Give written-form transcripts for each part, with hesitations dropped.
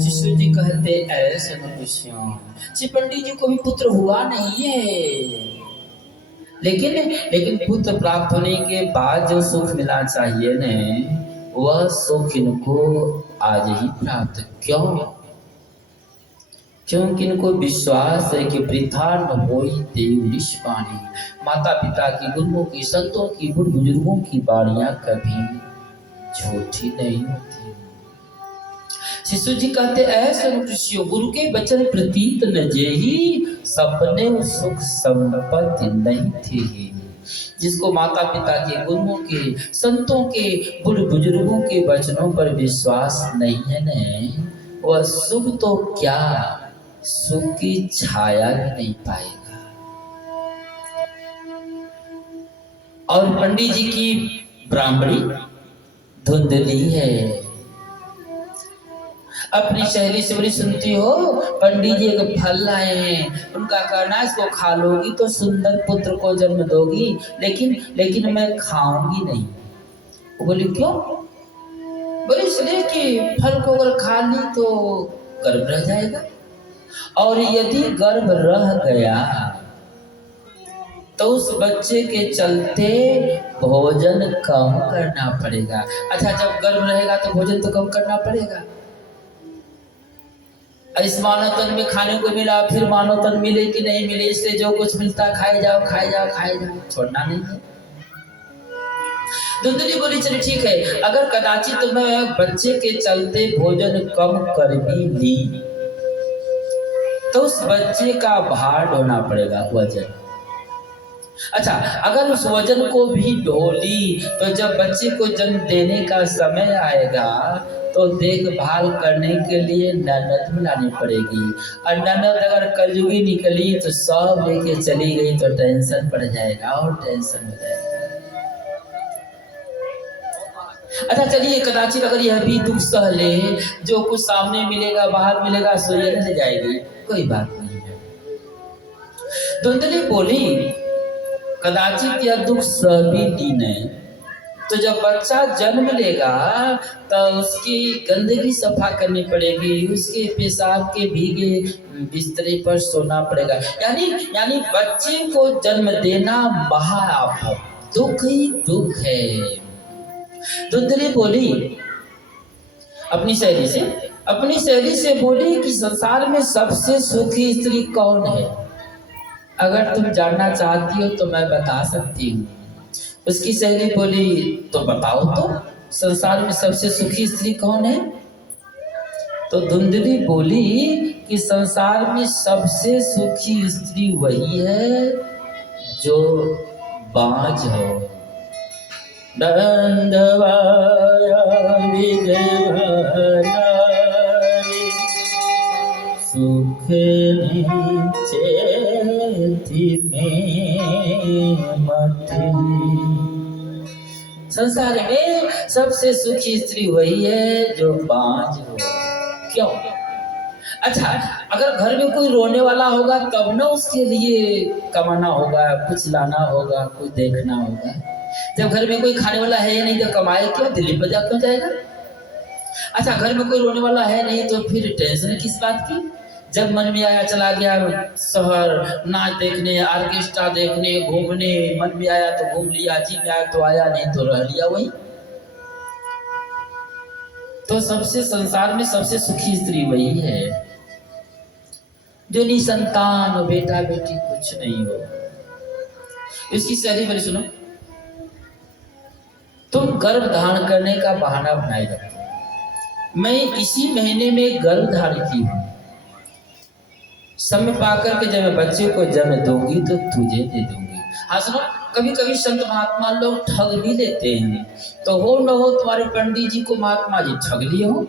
शिशु जी कहते ऐसे मनुष्यों श्री पंडित जी को भी पुत्र हुआ नहीं है, लेकिन लेकिन पुत्र प्राप्त होने के बाद जो सुख मिलना चाहिए न वह सुख इनको आज ही प्राप्त। क्यों? क्योंकि इनको विश्वास है कि वृथा न होई देव निष्पाणी। माता पिता की, गुरुओं की, संतों की, बुढ़ बुजुर्गों की बाणियां कभी झूठी नहीं होती। शिशु जी कहते ऐसे ऋषियों गुरु के वचन प्रतीत न जेही सपने सुख संपत्ति नहीं थी। जिसको माता पिता के, गुरुओं के, संतों के, बुढ़ बुजुर्गों के वचनों पर विश्वास नहीं है न वह सुख तो क्या सुख की छाया भी नहीं पाएगा। और पंडित जी की ब्राह्मणी धुंधली है। अपनी सहेली से बड़ी सुनती हो पंडित जी एक फल लाए हैं, उनका कहना इसको खा लोगी तो सुंदर पुत्र को जन्म दोगी, लेकिन मैं खाऊंगी नहीं। वो बोली क्यों? बोले इसलिए कि फल को अगर खा ली तो गर्भ रह जाएगा, और यदि गर्भ रह गया तो उस बच्चे के चलते भोजन कम करना पड़ेगा। अच्छा, जब गर्भ रहेगा तो भोजन तो कम करना पड़ेगा। इस मानव तन में खाने को मिला, फिर मानव तन मिले कि नहीं मिले, इसलिए जो कुछ मिलता खाए जाओ खाए जाओ खाए जाओ, छोड़ना नहीं है। धुंधली बोली चलिए ठीक है, अगर कदाचित मैं बच्चे के चलते भोजन कम कर भी ली तो उस बच्चे का भार ढोना पड़ेगा, वजन। अच्छा, अगर उस वजन को भी ढोली तो जब बच्चे को जन्म देने का समय आएगा तो देखभाल करने के लिए ननद भी लानी पड़ेगी, और ननद अगर कलयुगी निकली तो सब लेके चली गई तो टेंशन पड़ जाएगा और टेंशन हो जाएगा। अच्छा चलिए, कदाचित अगर यह भी दुख सह ले, जो कुछ सामने मिलेगा बाहर मिलेगा सो ये ले जाएगी, कोई बात नहीं है। धुंधली बोली कदाचित यह दुख सह भी ली नहीं तो जब बच्चा जन्म लेगा तो उसकी गंदगी सफा करनी पड़ेगी, उसके पेशाब के भीगे बिस्तरे पर सोना पड़ेगा। यानी बच्चे को जन्म देना महाआफत, दुख ही दुख है। धुंधली बोली अपनी सहेली से बोली कि संसार में सबसे सुखी स्त्री कौन है? अगर तुम जानना चाहती हो तो मैं बता सकती हूँ। उसकी सहेली बोली तो बताओ तो, संसार में सबसे सुखी स्त्री कौन है? तो धुंधली बोली कि संसार में सबसे सुखी स्त्री वही है जो बाँझ हो। दंडवाया विदेवाना संसार में सबसे सुखी स्त्री वही है जो बांझ हो। क्यों? अच्छा, अगर घर में कोई रोने वाला होगा तब ना उसके लिए कमाना होगा, कुछ लाना होगा, कुछ देखना होगा। जब घर में कोई खाने वाला है ही नहीं तो कमाए क्यों, दिल्ली पर जा क्यों जाएगा? अच्छा, घर में कोई रोने वाला है नहीं तो फिर टेंशन किस बात की? जब मन में आया चला गया शहर नाच देखने, ऑर्केस्ट्रा देखने, घूमने। मन में आया तो घूम लिया, जी में आया तो आया, नहीं तो रह लिया वही। तो सबसे संसार में सबसे सुखी स्त्री वही है जो निसंतान हो, बेटा बेटी कुछ नहीं हो। इसकी सही बड़ी सुनो, तुम गर्भ धारण करने का बहाना बनाए रखो। मैं इसी महीने में गर्भ धारण की हूं, समय पाकर के जब मैं बच्चे को जन्म दूंगी तो तुझे दे दूंगी। हाँ सुनो, कभी कभी संत महात्मा लोग ठग भी लेते हैं। तो हो न हो तुम्हारे पंडित जी को महात्मा जी ठग लिए हो,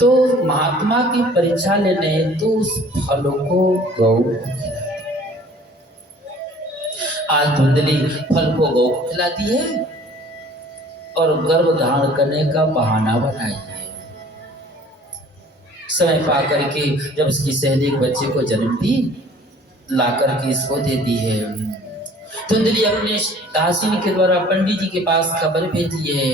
तो महात्मा की परीक्षा लेने तो उस फल को गौ को खिलाते। आज धुंधली फल को गौ को खिलाती है और गर्भ धारण करने का बहाना बनाई है। समय पा करके जब उसकी सहेली एक बच्चे को जन्म दी, ला करके इसको दे दी है। धुंधली अपने दासिनी के द्वारा पंडित जी के पास खबर भेजी है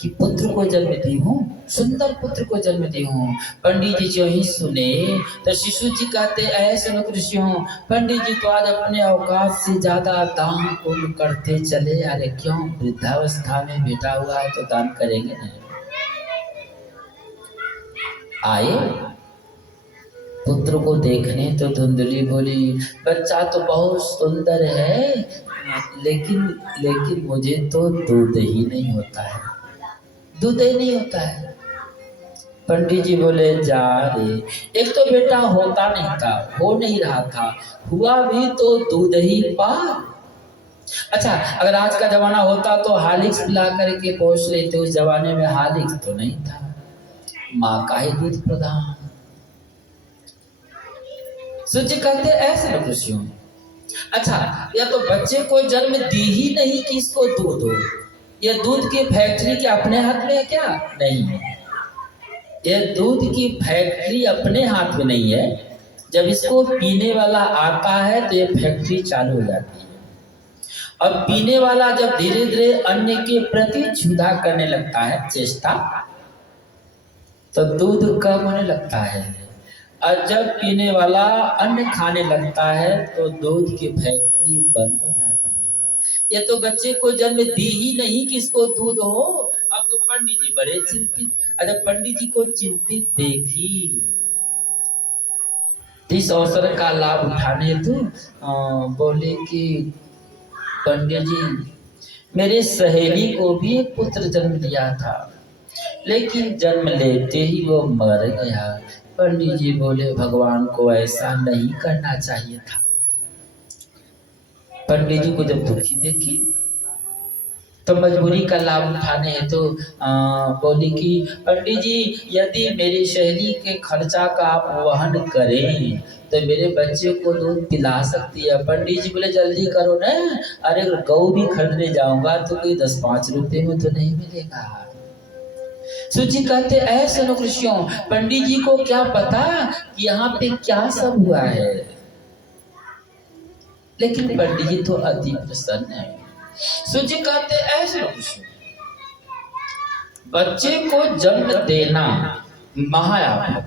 कि पुत्र को जन्म दी हूँ, सुंदर पुत्र को जन्म दी हूँ। पंडित जी जो ही सुने तो शिशु जी कहते, ऐसे ऋषि हूँ, पंडित जी तो आज अपने औकात से ज्यादा दान पुण्य करते चले। अरे क्यों, वृद्धावस्था में बेटा हुआ है तो दान करेंगे नहीं। आए पुत्र को देखने तो धुंधली बोली, बच्चा तो बहुत सुंदर है, लेकिन मुझे तो दूध ही नहीं होता है, दूध ही नहीं होता है। पंडित जी बोले, जा रे, एक तो बेटा होता नहीं था, हो नहीं रहा था, हुआ भी तो दूध ही पा। अच्छा, अगर आज का जमाना होता तो हार्लिक्स पिला करके पोष लेते, उस जमाने में हार्लिक्स तो नहीं था, माँ का ही दूध प्रदान। सूची कहते ऐसे न खुशियों। अच्छा, या तो बच्चे को जन्म दी ही नहीं कि इसको दूध हो, ये दूध की फैक्ट्री के अपने हाथ में है क्या? नहीं है, ये दूध की फैक्ट्री अपने हाथ में नहीं है। जब इसको पीने वाला आता है तो ये फैक्ट्री चालू हो जाती है। अब पीने वाला जब धीरे धीरे अन्य के प्रति क्षुधा करने लगता है, चेष्टा, तो दूध कम होने लगता है। और जब पीने वाला अन्न खाने लगता है तो दूध की फैक्ट्री बंद हो जाती है। ये तो बच्चे को जन्म दी ही नहीं कि इसको दूध हो। अब तो पंडित जी बड़े चिंतित। अरे पंडित जी को चिंतित देखी, इस अवसर का लाभ उठाने तो बोले कि पंडित जी, मेरे सहेली को भी एक पुत्र जन्म दिया था, लेकिन जन्म लेते ही वो मर गया। पंडित जी बोले, भगवान को ऐसा नहीं करना चाहिए था। पंडित जी को जब दुखी देखी तो मजबूरी का लाभ उठाने है तो बोली कि पंडित जी, यदि मेरी सहेली के खर्चा का आप वहन करें तो मेरे बच्चे को दूध पिला सकती है। पंडित जी बोले, जल्दी करो ना, अरे गौ भी खरीदने जाऊंगा तो कोई 10-5 रुपए में तो नहीं मिलेगा। सूची कहते ऐसे ऋषियों, पंडित जी को क्या पता कि यहाँ पे क्या सब हुआ है, लेकिन पंडित जी तो अति प्रसन्न है। सूची कहते ऐसे ऋषियों, बच्चे को जन्म देना महायातक,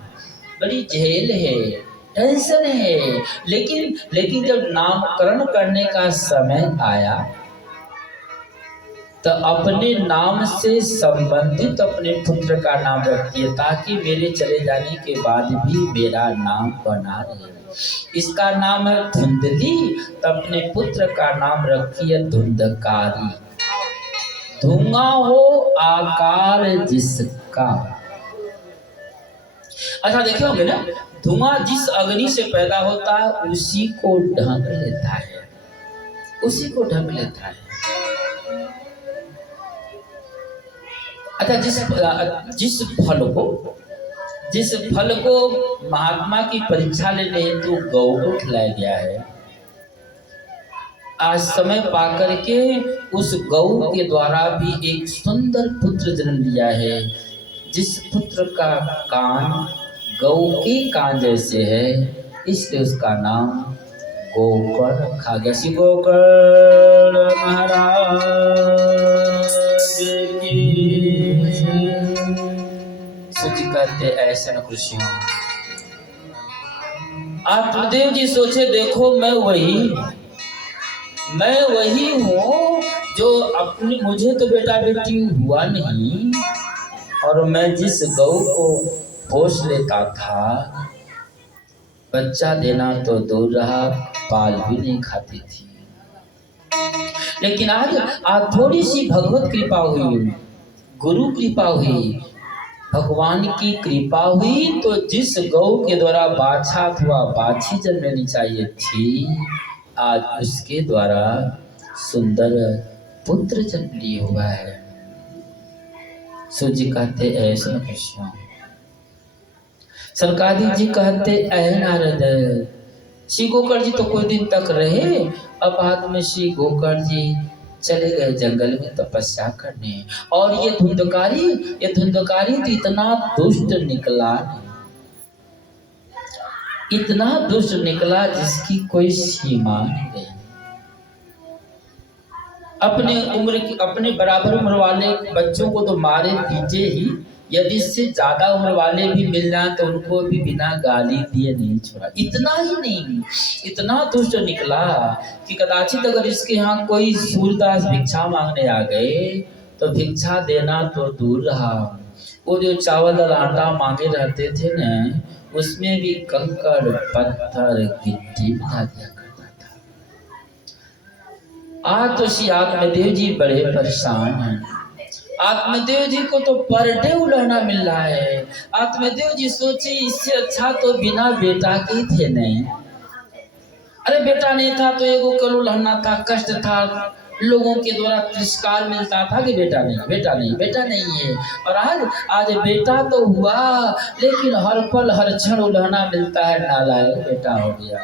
बड़ी झेल है, टेंशन है, लेकिन जब नामकरण करने का समय आया तो अपने नाम से संबंधित अपने पुत्र का नाम रखिए, ताकि मेरे चले जाने के बाद भी मेरा नाम बना रहे। इसका नाम है धुंधली, तो अपने पुत्र का नाम रखिए धुंधकारी। धुआं हो आकार जिसका। अच्छा देखे होंगे ना, धुआं जिस अग्नि से पैदा होता है उसी को ढक लेता है, उसी को ढक लेता है। अच्छा, जिस फल को महात्मा की परीक्षा लेने हेतु गौ को खिलाया गया है, आज समय पाकर के उस गौ के द्वारा भी एक सुंदर पुत्र जन्म लिया है, जिस पुत्र का कान गौ के कान जैसे है, इसलिए उसका नाम गोकर्ण रखा गया। श्री गोकर्ण महाराज की। सूची कहते ऐसे न खुशियों। आत्मदेव जी सोचे देखो मैं वही हूँ जो अपनी, मुझे तो बेटा बेटी हुआ नहीं, और मैं जिस गौ को पोष लेता था, बच्चा देना तो दूर रहा, पाल भी नहीं खाती थी। लेकिन आज थोड़ी सी भगवत कृपा हुई, गुरु कृपा हुई, भगवान की कृपा हुई, तो जिस गौ के द्वारा बाछा अथवा बाछी जन्म लेनी चाहिए थी, आज उसके द्वारा सुंदर पुत्र जन्म लिए हुआ है। सूजी कहते ऐसे न कृष्ण। सरकादी जी कहते ऐ नारद, श्री गोकर्ण जी तो कोई दिन तक रहे, अब बाद में श्री गोकर्ण जी चले गए जंगल में तपस्या करने। और ये धुंधकारी तो इतना दुष्ट निकला, इतना दुष्ट निकला जिसकी कोई सीमा नहीं। अपने बराबर उम्र वाले बच्चों को तो मारे पीटे ही, यदि इससे ज्यादा उम्र वाले भी मिल जाए तो उनको भी बिना गाली दिए नहीं छोड़ा। इतना ही नहीं, इतना दुष्ट निकला कि कदाचित अगर इसके यहाँ कोई सूरदास भिक्षा मांगने आ गए तो भिक्षा देना तो दूर रहा, वो जो चावल और आटा मांगे रहते थे न, उसमें भी कंकड़ पत्थर गिट्टी मिला दिया करता था। आज तो श्री आत्मदेव जी बड़े परेशान हैं। आत्मदेव जी को तो पर डे उलहना मिल रहा है। आत्मदेव जी सोचे इससे अच्छा तो बिना बेटा के थे नहीं। अरे बेटा नहीं था तो एगो कल उलहना था, कष्ट था, लोगों के द्वारा तिरस्कार मिलता था कि बेटा नहीं है। और आज बेटा तो हुआ, लेकिन हर पल हर क्षण उलहना मिलता है, नालायक बेटा हो गया।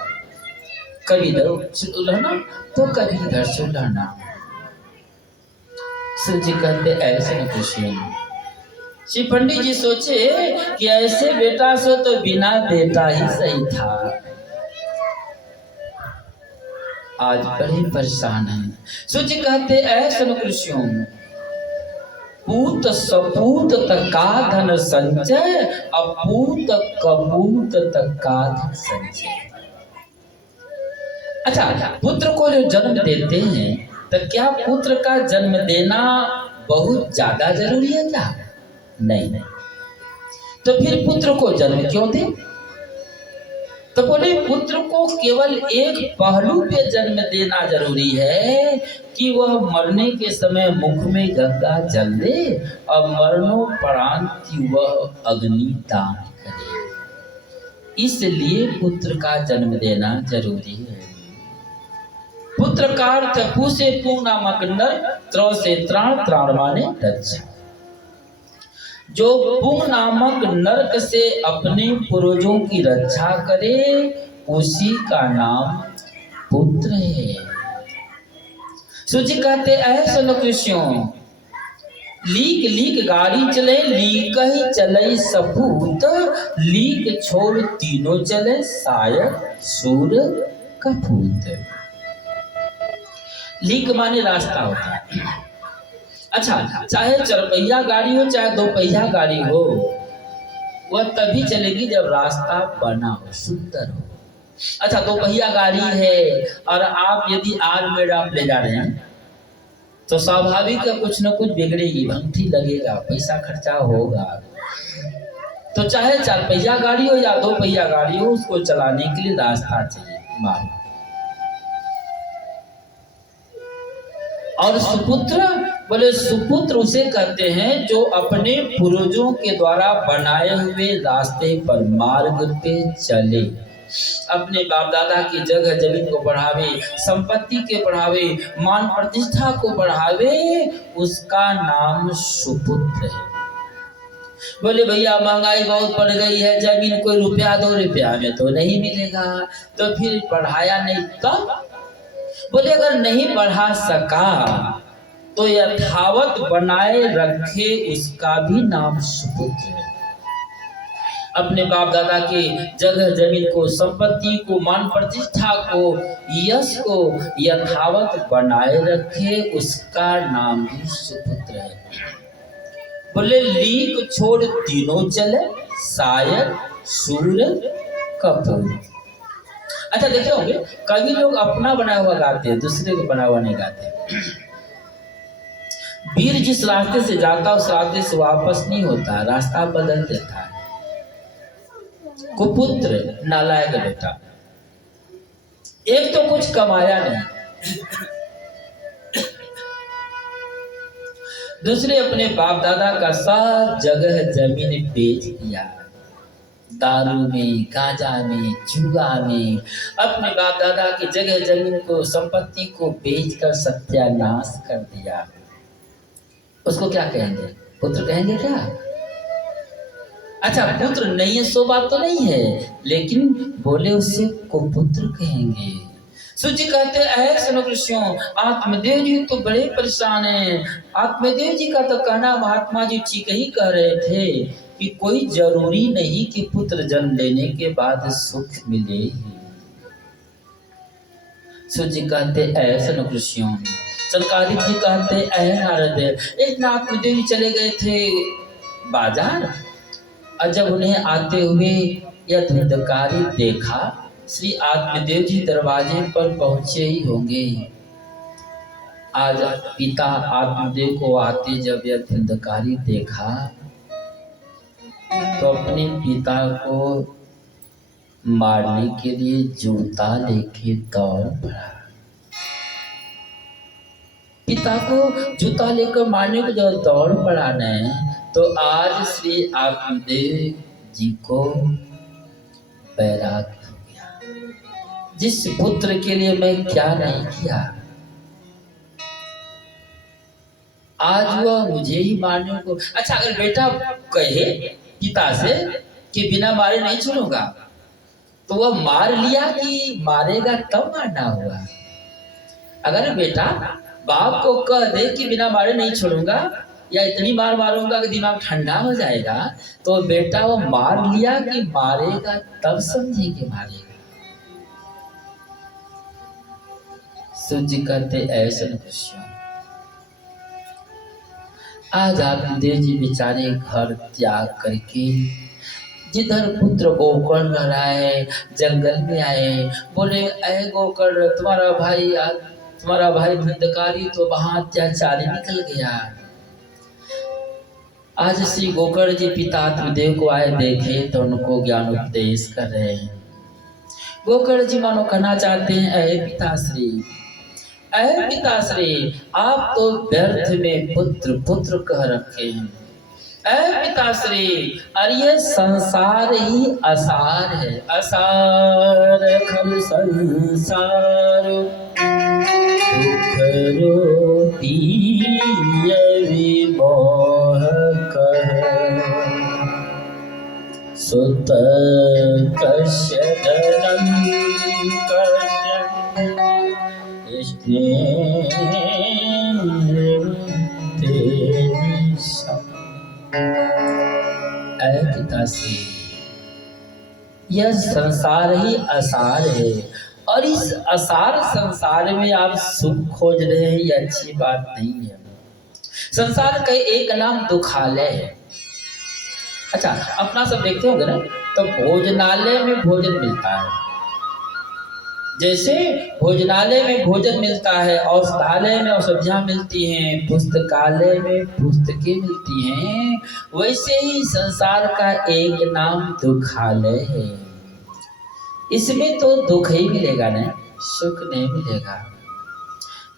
कभी इधर उलहना तो कभी इधर से उलहना। जी कहते ऐसे न खुशी। श्री पंडित जी सोचे कि ऐसे बेटा से तो बिना बेटा ही सही था। आज बड़े परेशान हैं। सूची कहते ऐसे न कृष्यों, पूत सपूत तका धन संचय, अपूत कपूत तका धन संचय। अच्छा, पुत्र को जो जन्म देते हैं तो क्या पुत्र का जन्म देना बहुत ज्यादा जरूरी है क्या? नहीं। तो फिर पुत्र को जन्म क्यों दे? तो बोले पुत्र को केवल एक पहलू पे जन्म देना जरूरी है कि वह मरने के समय मुख में गंगा जल दे और मरणोपरांत की वह अग्नि दान करे। इसलिए पुत्र का जन्म देना जरूरी है। पुत्र का अर्थ पु से पुंग नामक नर, त्र से त्राण, त्राण माने रक्षा। जो पुंग नामक नरक से अपने पूर्वजों की रक्षा करे, उसी का नाम पुत्र है। सूची कहते ऐसे न कृष्यों, लीक गाड़ी चले, लीक ही चले सपूत, लीक छोड़ तीनों चले, सायक सूर कपूत। लीक माने रास्ता होता है। अच्छा, चाहे चरपहिया गाड़ी हो चाहे दो पहिया गाड़ी हो, वह तभी चलेगी जब रास्ता बना हो, सुंदर हो। अच्छा, दो पहिया गाड़ी है और आप यदि आग में डाल ले जा रहे हैं तो स्वाभाविक है कुछ न कुछ बिगड़ेगी, भंगठी लगेगा, पैसा खर्चा होगा। तो चाहे चार पहिया गाड़ी हो या दो पहिया गाड़ी हो, उसको चलाने के लिए रास्ता चाहिए, मार्ग। और सुपुत्र, बोले सुपुत्र उसे कहते हैं जो अपने पूर्वजों के द्वारा बनाए हुए रास्ते पर, मार्ग पे चले, अपने बाप दादा की जगह जमीन को बढ़ावे, संपत्ति के बढ़ावे, मान प्रतिष्ठा को बढ़ावे, उसका नाम सुपुत्र है। बोले भैया महंगाई बहुत बढ़ गई है, जमीन कोई रुपया 2 रुपया में तो नहीं मिलेगा, तो फिर पढ़ाया नहीं तब बोले अगर नहीं बढ़ा सका तो यथावत बनाए रखे उसका भी नाम सुपुत्र है। अपने बाप दादा के जगह जमीन को, संपत्ति को, मान प्रतिष्ठा को, यश को यथावत बनाए रखे उसका नाम भी सुपुत्र है। बोले लीक छोड़ तीनों चले, शायर सूरज कपूर। अच्छा देखे होंगे कभी लोग अपना बना हुआ गाते हैं, दूसरे को बना हुआ नहीं गाते। वीर जिस रास्ते से जाता उस रास्ते से वापस नहीं होता, रास्ता बदल देता है। कुपुत्र नालायक बेटा, एक तो कुछ कमाया नहीं, दूसरे अपने बाप दादा का सब जगह जमीन बेच दिया, दारू में, गांजा में, जुआ में अपने बाप दादा की जगह जमीन को, संपत्ति को बेचकर सत्यानाश कर दिया। उसको क्या कहेंगे? पुत्र कहेंगे क्या? अच्छा पुत्र नहीं है सो बात तो नहीं है, लेकिन बोले उससे कुपुत्र कहेंगे। सूची कहते हैं सुनो कृष्णों, आत्मदेव जी तो बड़े परेशान हैं। आत्मदेव जी का तो कहना महात्मा जी ठीक ही कह रहे थे कि कोई जरूरी नहीं कि पुत्र जन्म लेने के बाद सुख मिले ही। सूची कहते ऐसे न कृष्णों, सरकारी जी कहते ऐ नारद, एक दिन आत्मदेव जी चले गए थे बाजार, और जब उन्हें आते हुए यह धुंधकारी देखा, श्री आत्मदेव जी दरवाजे पर पहुंचे ही होंगे। आज पिता आत्मदेव को आते जब यह धुंधकारी देखा तो अपने पिता को मारने के लिए जूता लेके दौड़ पड़ा। पिता को जूता लेकर मारने को जब दौड़ पड़ा न, तो आज श्री आत्मदेव जी को बैराग हो गया। जिस पुत्र के लिए मैं क्या नहीं किया, आज वह मुझे ही मारने को। अच्छा अगर बेटा कहे पिता से कि बिना मारे नहीं छोड़ूंगा, तो वह मार लिया कि मारेगा तब मारना हुआ। अगर बेटा बाप को कह दे कि बिना मारे नहीं छोड़ूंगा या इतनी मार मारूंगा कि दिमाग ठंडा हो जाएगा, तो बेटा वो मार लिया कि मारेगा तब समझेंगे मारेगा। सूर्य कहते ऐसे न कृष्ण, आज आत्मदेव जी बेचारे घर त्याग करके जिधर पुत्र गोकर्ण रह रहा है जंगल में आए। बोले ऐ गोकर्ण, तुम्हारा भाई धुंधकारी तो वहां अत्याचारी निकल गया। आज श्री गोकर्ण जी पिता आत्मदेव को आए देखे तो उनको ज्ञान उपदेश कर रहे हैं। गोकर्ण जी मानो कहना चाहते हैं ऐ पिताश्री, आप तो व्यर्थ में पुत्र पुत्र कह रखे हैं। ऐ पिताश्री, और ये संसार ही असार है, असार खल संसार दुख रोटी मोह कह सुत कश्य धनम पिताश्री, यह संसार ही असार है, और इस असार संसार में आप सुख खोज रहे हैं, ये अच्छी बात नहीं है। संसार का एक नाम दुखालय है। अच्छा अपना सब देखते होंगे ना, तो भोजनालय में भोजन मिलता है, जैसे भोजनालय में भोजन मिलता है, औषधालय में औषधियाँ मिलती हैं, पुस्तकालय में पुस्तकें मिलती हैं, वैसे ही संसार का एक नाम दुखालय है। इसमें तो दुख ही मिलेगा ना, सुख नहीं मिलेगा।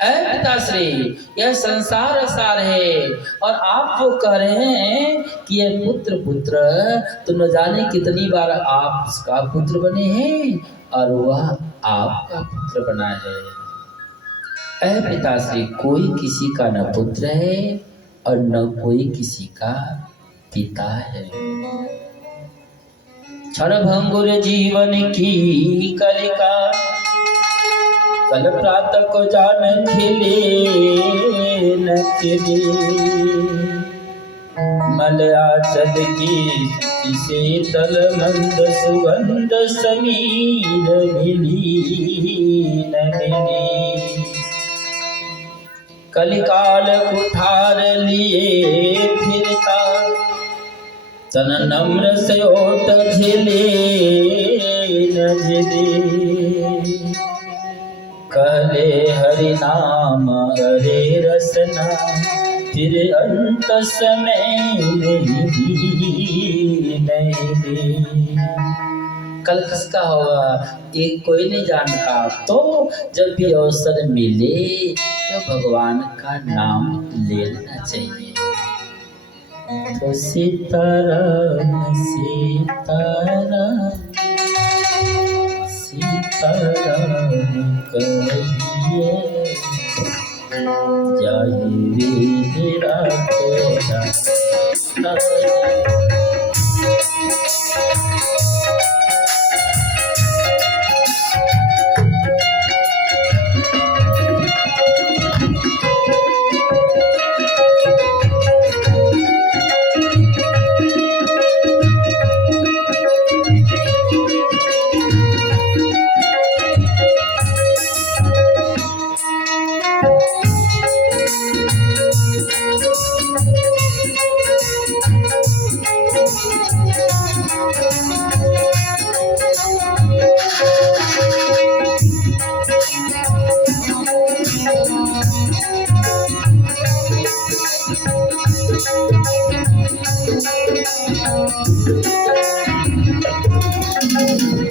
ऐ पिताश्री, यह संसार असार है, और आप जो कह रहे हैं कि यह पुत्र पुत्र, तो न जाने कितनी बार आप उसका पुत्र बने हैं और वह आपका पुत्र बना है। ऐ पिताश्री, कोई किसी का न पुत्र है और न कोई किसी का पिता है। क्षणभंगुर जीवन की कलिका, कल प्रातः को जान खिले न खिले, मलयाचल की शीतल मंद सुगंध समीर मिली न मिली। कलिकाल कुठार लिए फिरता, तन नम्र से ओट झिले न झिले। कहले हरि नाम हरे रसना, फिर अंत समय नहीं। कल किसका होगा ये कोई नहीं जानता, तो जब भी अवसर मिले तो भगवान का नाम ले लेना चाहिए। तो सीताराम सीताराम सीताराम कहिए, जाहि वीर राखेला।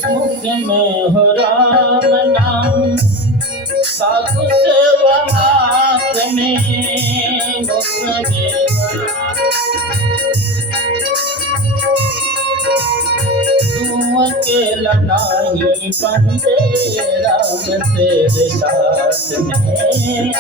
मुख में हो राम नाम, साधु सेवा हाथ में। मुख में तू अकेला नाही बंदे, राम तेरे साथ में।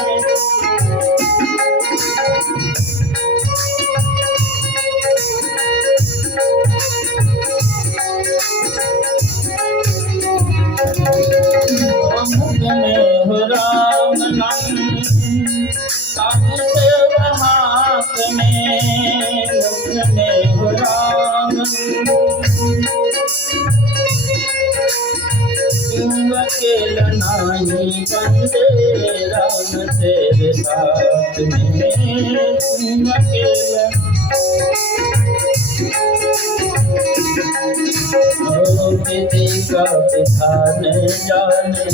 मुख में हो राम नाम, साधु सेवा हाथ में। मुख में हो राम, तू अकेला नाही बंदे, राम तेरे साथ में। तू अकेला विधि का विधान जाने,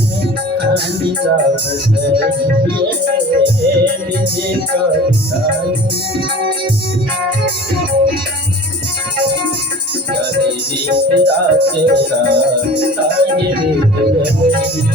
अनिला बसइए। विधि का विधान करे रीत राखेला, ताहि रीत रहिए।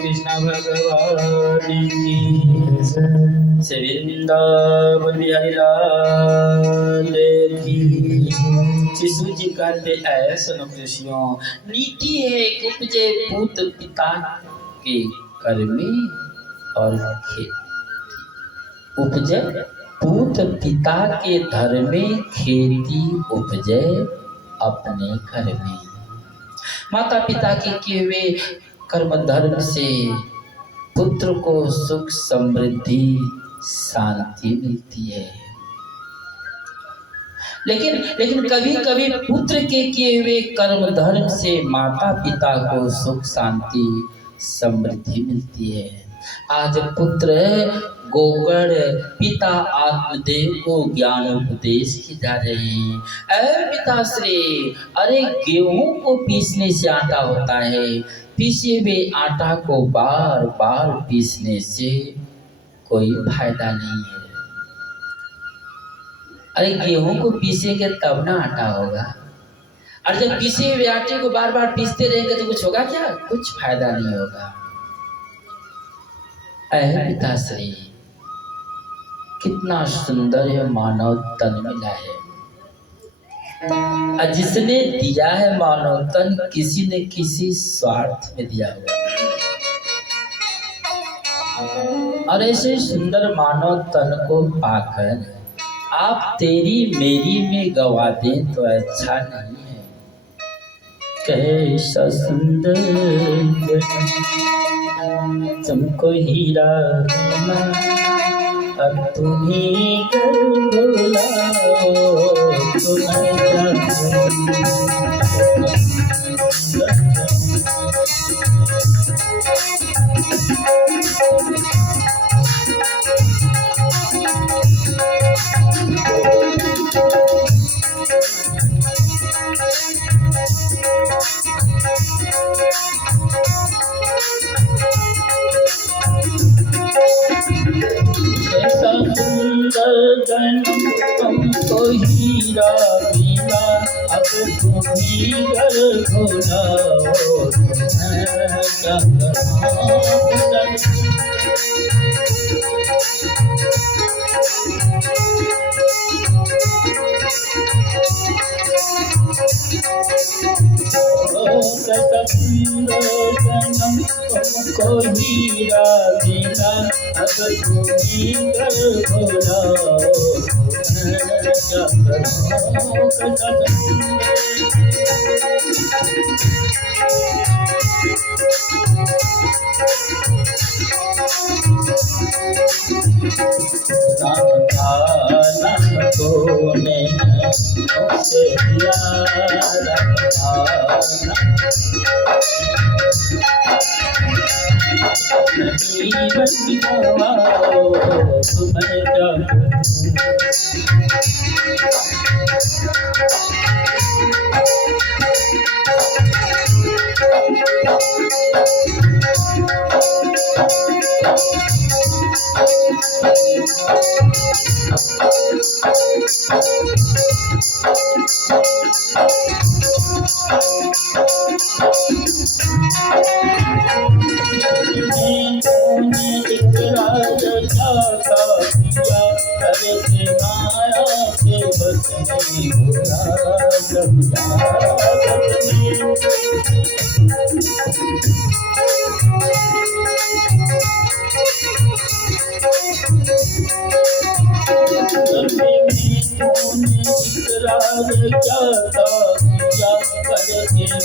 कृष्ण भगवान की से वृंदावन बिहारी लाल की। शिशु जी कहते ऐ सुनो कृष्णों, नीति है कि उपजे पूत पिता के कर में और खेती। उपजे पूत पिता के धर में, खेती उपजे अपने घर में। माता पिता के किए हुए कर्म धर्म से पुत्र को सुख समृद्धि शांति मिलती है। लेकिन कभी कभी पुत्र के किए हुए कर्म धर्म से माता पिता को सुख शांति समृद्धि मिलती है। आज पुत्र गोकर्ण पिता आत्मदेव को ज्ञान उपदेश की जा रहे हैं। अरे पिताश्री, अरे गेहूं को पीसने से आटा होता है, पीसे हुए आटा को बार बार पीसने से कोई फायदा नहीं है। अरे गेहूं को पीसेंगे तब ना आटा होगा, और जब पीसे हुए आटे को बार बार पीसते रहेंगे तो कुछ होगा क्या? कुछ फायदा नहीं होगा। ऐ पिताश्री, कितना सुंदर है मानव तन मिला है, और जिसने दिया है मानव तन किसी न किसी स्वार्थ में दिया हुआ, और ऐसे सुंदर मानव तन को पाकर आप तेरी मेरी में गवा दें तो अच्छा नहीं है। कैसा सुंदर तुमको हीरा देना, अब तुम्हें कर बुलाओ तुम्हें तुमको हीरा मिला, अब तुम्ही घर भुलाओ तुमको हीरा मिला, अब तुम्ही घर भुलाओ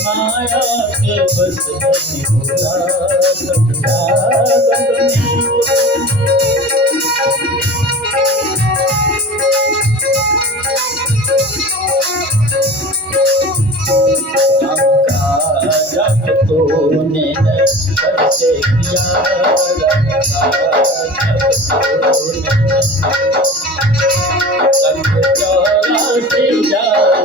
माया के बस तूने कैसे किया से जाओ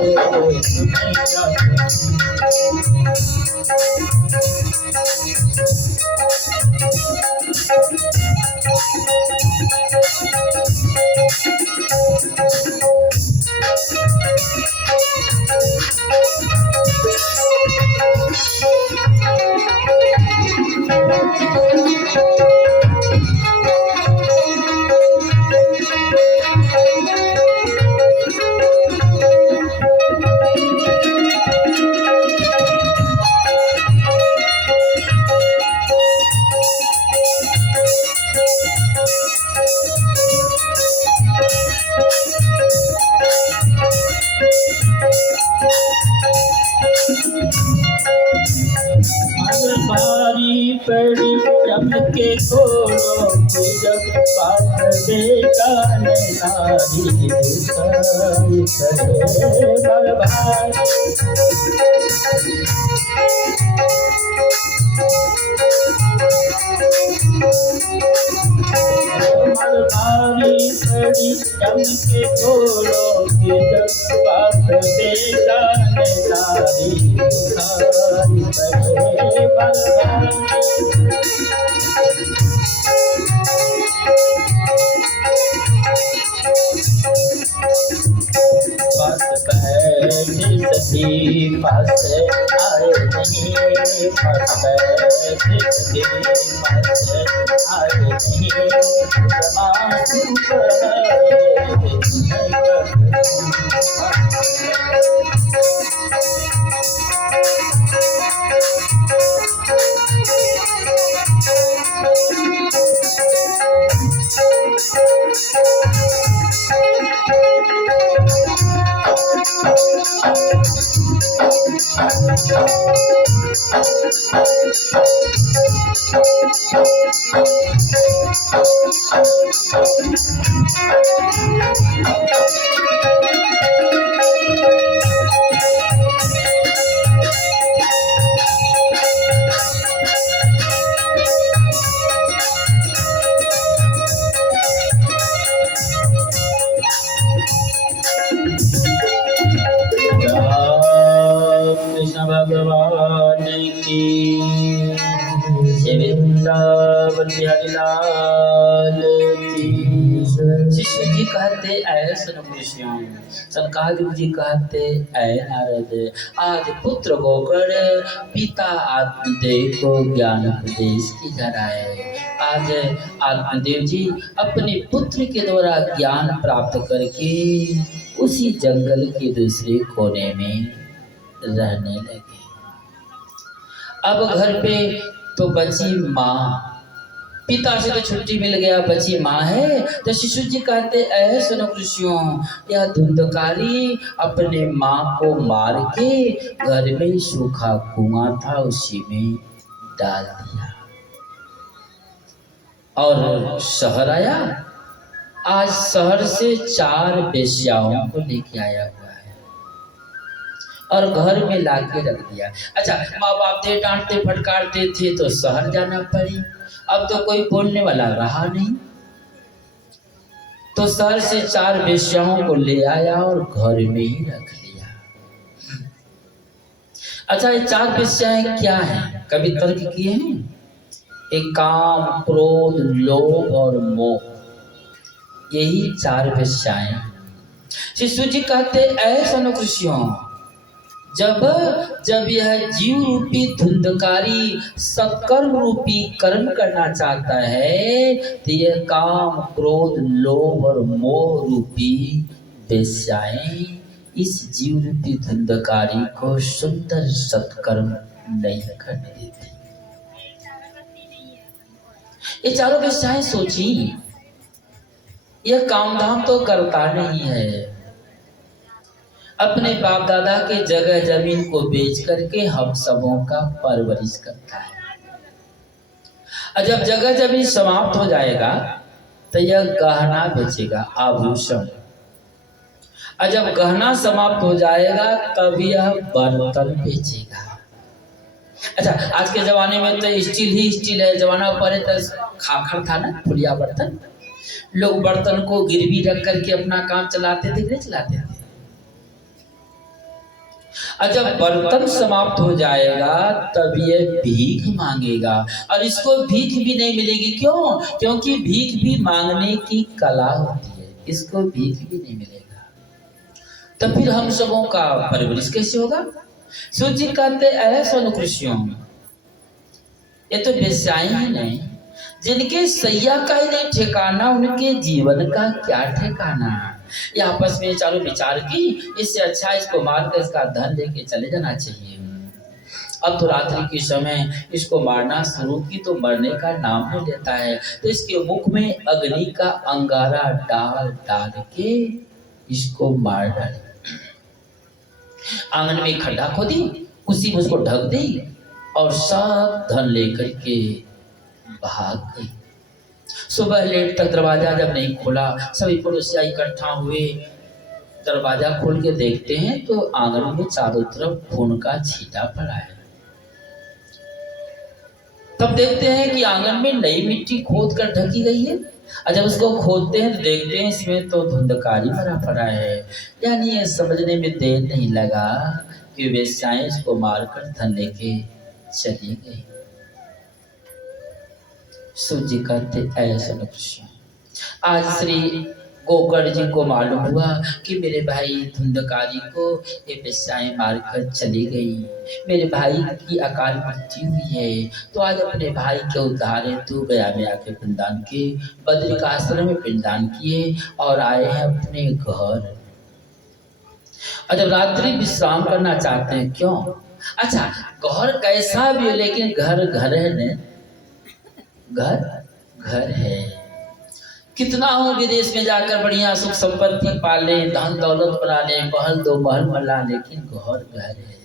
पड़ी जम के घोड़ों की जब बात बेटा नारी करे बर्बाद मरमारी पड़ी जम के घोड़ों की जब बात बेटा नारी करे बर्बाद भी पास आए नहीं, पास भी पास आए नहीं, मासूम कृष्ण भगवान की जय, वृंदावन बिहारी लाल की। शिशु जी कहते ऐ सनमुष्यों, सनकादिक जी कहते ऐ नारद, आज पुत्र होकर पिता आत्मदेव को ज्ञान उपदेश की जा रहा है। आज आत्मदेव जी अपने पुत्र के द्वारा ज्ञान प्राप्त करके उसी जंगल के दूसरे कोने में रहने लगे। अब घर पे तो बची माँ, पिता से तो छुट्टी मिल गया, बची माँ है। तो शिशु जी कहते ऐ सुनो ऋषियों, यह धुंधकारी अपने माँ को मार के घर में सूखा कुआं था उसी में डाल दिया और शहर आया। आज शहर से 4 वेश्याओं को लेके आया हुआ है और घर में लाके रख दिया। अच्छा, माँ बाप थे, डांटते फटकारते थे तो शहर जाना पड़ी। अब तो कोई बोलने वाला रहा नहीं, तो शहर से 4 वेश्याओं को ले आया और घर में ही रख लिया। अच्छा, ये 4 वेश्याएं क्या हैं? कभी तर्क किए हैं? एक काम, क्रोध, लोभ और मोह, यही 4 वेश्याएं। शिशु जी कहते ऐ सनुकृष्यों, जब यह जीव रूपी धुंधकारी सत्कर्म रूपी कर्म करना चाहता है तो यह काम, क्रोध, लोभ और मोह रूपी वेश्याएं इस जीव रूपी धुंधकारी को सुंदर सत्कर्म नहीं करने देती। ये चारों वेश्याएं सोची, यह काम धाम तो करता नहीं है, अपने बाप दादा के जगह जमीन को बेच करके हम सबों का परवरिश करता है। और जब जगह जमीन समाप्त हो जाएगा तो यह गहना बेचेगा, आभूषण। और जब गहना समाप्त हो जाएगा तब यह बर्तन बेचेगा। अच्छा, आज के जमाने में तो स्टील ही स्टील है। जमाना पहले तो खाखर था ना, फुलिया बर्तन। लोग बर्तन को गिरवी रख करके अपना काम चलाते थे, नहीं चलाते थे। और जब बर्तन समाप्त हो जाएगा तब ये भीख मांगेगा, और इसको भीख भी नहीं मिलेगी। क्यों? क्योंकि भीख भी मांगने की कला होती है, इसको भीख भी नहीं मिलेगा। तब फिर हम सबों का परवरिश कैसे होगा? सूर्य जी कहते ऐ सनुकृष्यों, ये तो वेश्याएं ही नहीं, जिनके सैया का ही नहीं ठिकाना, उनके जीवन का क्या ठिकाना। ये आपस में चारों विचार की, इससे अच्छा इसको मारकर इसका धन लेके चले जाना चाहिए। अब तो रात्रि के समय इसको मारना शुरू की तो मरने का नाम नहीं लेता है, तो इसके मुख में अग्नि का अंगारा डाल डाल के इसको मार डाले। आंगन में खड्डा खोदी, उसी में उसको ढक दी और सब धन लेकर के भाग गई। सुबह लेट तक दरवाजा जब नहीं खोला, सभी पड़ोसिया इकट्ठा हुए, दरवाजा खोल के देखते हैं तो आंगन में चारों तरफ खून का छींटा पड़ा है। तब देखते हैं कि आंगन में नई मिट्टी खोद कर ढकी गई है, और जब उसको खोदते हैं तो देखते हैं इसमें तो धुंधकारी भरा पड़ा है। यानी ये समझने में देर नहीं लगा कि वेश्याएं इसको मारकर धन लेके चली गई। सूर्य कहते ऐसा लक्ष्य। आज श्री गोकर्ण जी को मालूम हुआ कि मेरे भाई धुंधकारी को ये बेस्याएं मारकर चली गई, मेरे भाई की अकाल मृत्यु हुई है। तो आज अपने भाई के उद्धार हेतु गया में आके पिंडदान किए, बद्रिकाश्रम में पिंडदान किए और आए हैं अपने घर। और जब रात्रि विश्राम करना चाहते हैं, क्यों? अच्छा, घर कैसा भी हो लेकिन घर घर है न, घर घर है। कितना हो विदेश में जाकर बढ़िया सुख संपत्ति पाले, धन दौलत बना ले, महल दो महल बना, लेकिन घर घर है।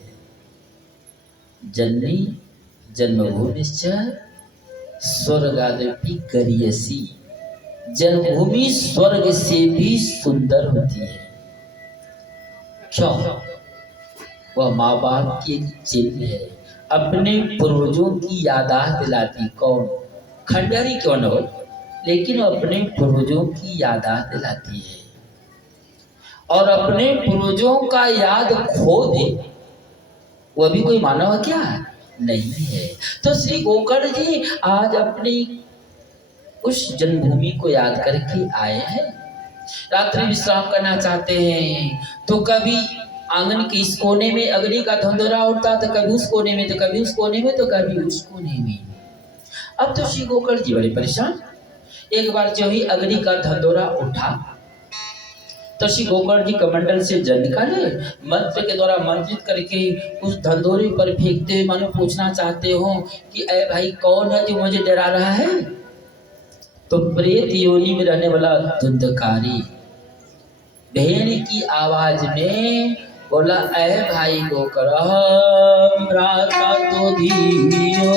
जननी जन्मभूमिश्च स्वर्गादपि गरीयसी, जन्मभूमि स्वर्ग से भी सुंदर होती है। क्यों? वह माँ बाप की चिन्ह है, अपने पूर्वजों की यादाश्त दिलाती। कौन? खंडहरी क्यों न हो, लेकिन अपने पूर्वजों की यादाश्त दिलाती है। और अपने पूर्वजों का याद खो दे, वह भी कोई मानव क्या नहीं है। तो श्री गोकर्ण जी आज अपनी उस जन्मभूमि को याद करके आए हैं। रात्रि विश्राम करना चाहते हैं, तो कभी आंगन के इस कोने में अग्नि का धंधोरा उठता, तो कभी उस कोने में, तो कभी उस कोने में, तो कभी उस कोने में। अब तो श्री गोकर्ण जी बड़े परेशान। एक बार जो ही अग्नि का धंधोरा उठा तो श्री गोकर्ण जी कमंडल से जल निकाले, मंत्र के द्वारा मंत्रित करके उस धंधोरे पर फेंकते हुए मानो पूछना चाहते हो कि अरे भाई कौन है जो मुझे डरा रहा है? तो प्रेत योनि में रहने वाला धुंधकारी भेड़ की आवाज में बोला, अरे भाई गोकर्ण भ्राता तो धीरो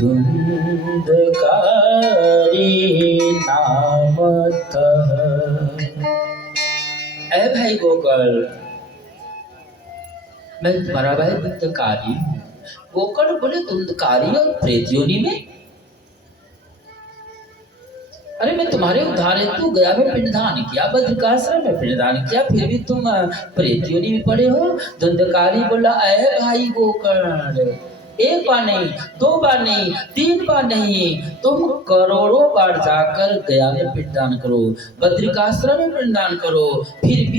धुंधकारी नामतः। ऐ भाई गोकर्ण, मैं तुम्हारा भाई धुंधकारी हूँ। गोकर्ण बोले, धुंधकारी और प्रेत योनि में? अरे मैं तुम्हारे उद्धार हेतु गया में पिंडदान किया, बद्रिकाश्रम में पिंडदान किया, फिर भी तुम प्रेत योनि में पड़े हो। धुंधकारी बोला, अरे भाई गोकर्ण, एक बार नहीं, दो बार नहीं, तीन बार नहीं, तुम करोड़ों बार जाकर गया में पिंडदान करो, बद्रिकाश्रम में पिंडदान करो, फिर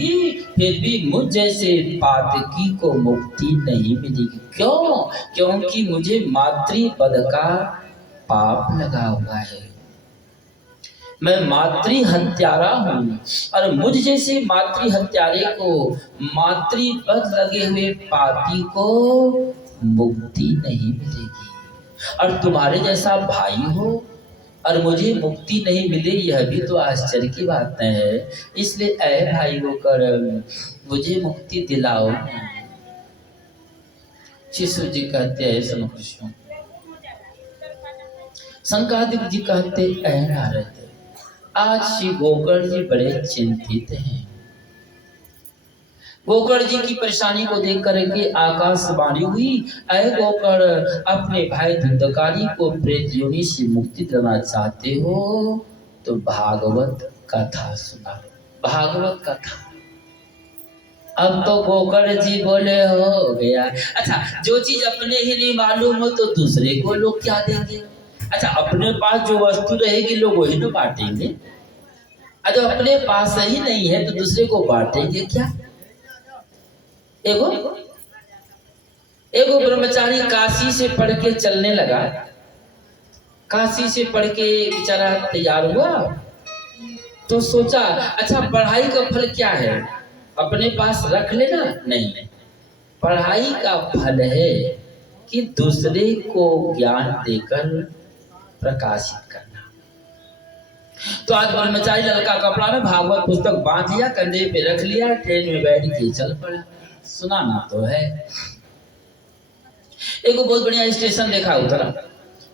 भी मुझ जैसे पातकी को मुक्ति नहीं मिलेगी। क्यों? क्योंकि मुझे मातृपद का पाप लगा हुआ है। मैं मातृ हत्यारा हूँ और मुझ जैसे मातृ हत्यारे को, मातृपद लगे हुए पापी को मुक्ति नहीं मिलेगी। और तुम्हारे जैसा भाई हो और मुझे मुक्ति नहीं मिले, यह भी तो आश्चर्य की बात है। इसलिए ऐ भाई गोकर्ण, मुझे मुक्ति दिलाओ। शिशु जी कहते हैं समकृष्ण, शंकादिक जी कहते ऐ नारद। आज श्री गोकर्ण जी बड़े चिंतित हैं। गोकर्ण जी की परेशानी को देख करके आकाशवाणी हुई, ऐ गोकर्ण, अपने भाई धुंधकारी को प्रेत योनि से मुक्ति देना चाहते हो तो भागवत कथा सुना। भागवत कथा। अब तो गोकर्ण जी बोले, हो गया। अच्छा, जो चीज अपने ही नहीं मालूम हो तो दूसरे को लोग क्या देंगे? अच्छा, अपने पास जो वस्तु रहेगी लोग वही तो बांटेंगे, और जो अपने पास ही नहीं है तो दूसरे को बांटेंगे क्या? एगो ब्रह्मचारी काशी से पढ़ के चलने लगा। काशी से पढ़ के बेचारा तैयार हुआ तो सोचा, अच्छा पढ़ाई का फल क्या है? अपने पास रख लेना? नहीं, पढ़ाई का फल है कि दूसरे को ज्ञान देकर प्रकाशित करना। तो आज ब्रह्मचारी लड़का कपड़ा में भागवत पुस्तक बांध लिया, कंधे पे रख लिया, ट्रेन में बैठ के चल पड़ा। सुनाना तो है। एक बहुत बढ़िया स्टेशन देखा, उतरा,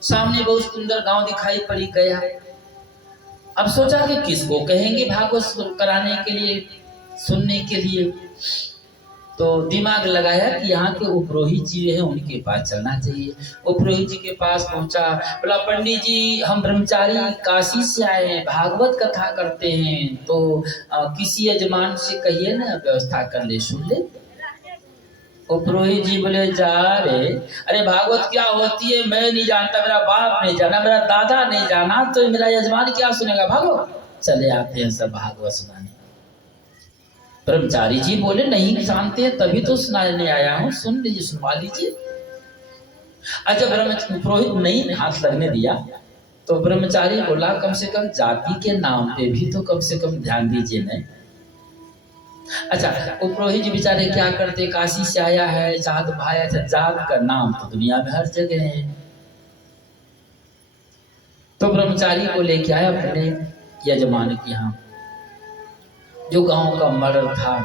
सामने बहुत सुंदर गांव दिखाई पड़ी, गया। अब सोचा कि किसको कहेंगे भागवत कराने के लिए, सुनने के लिए। तो दिमाग लगाया कि यहाँ के उपरोहित जी हैं, उनके पास चलना चाहिए। उपरोहित जी के पास पहुंचा, बोला, पंडित जी हम ब्रह्मचारी काशी से आए हैं, भागवत कथा करते हैं, तो किसी यजमान से कहिए ना व्यवस्था कर ले, सुन ले। वो पुरोहित जी बोले जा रे, अरे भागवत क्या होती है मैं नहीं जानता, मेरा बाप नहीं जाना, मेरा दादा नहीं जाना, तो मेरा यजमान क्या सुनेगा, भागो। चले आते हैं सब भागवत सुनाने। ब्रह्मचारी जी बोले नहीं जानते हैं तभी तो सुनाने आया हूँ, सुन लीजिए, सुनवा लीजिए। अच्छा ब्रह्म पुरोहित नहीं हाथ लगने दिया, तो ब्रह्मचारी बोला कम से कम जाति के नाम पे भी तो कम से कम ध्यान दीजिए नहीं। अच्छा वो पुरोहित जी बेचारे क्या करते, काशी से आया है, जात भाई, अच्छा जात का नाम तो दुनिया में हर जगह है। तो ब्रह्मचारी को लेके आया अपने यजमान के यहाँ, जो गांव का मर्डर था।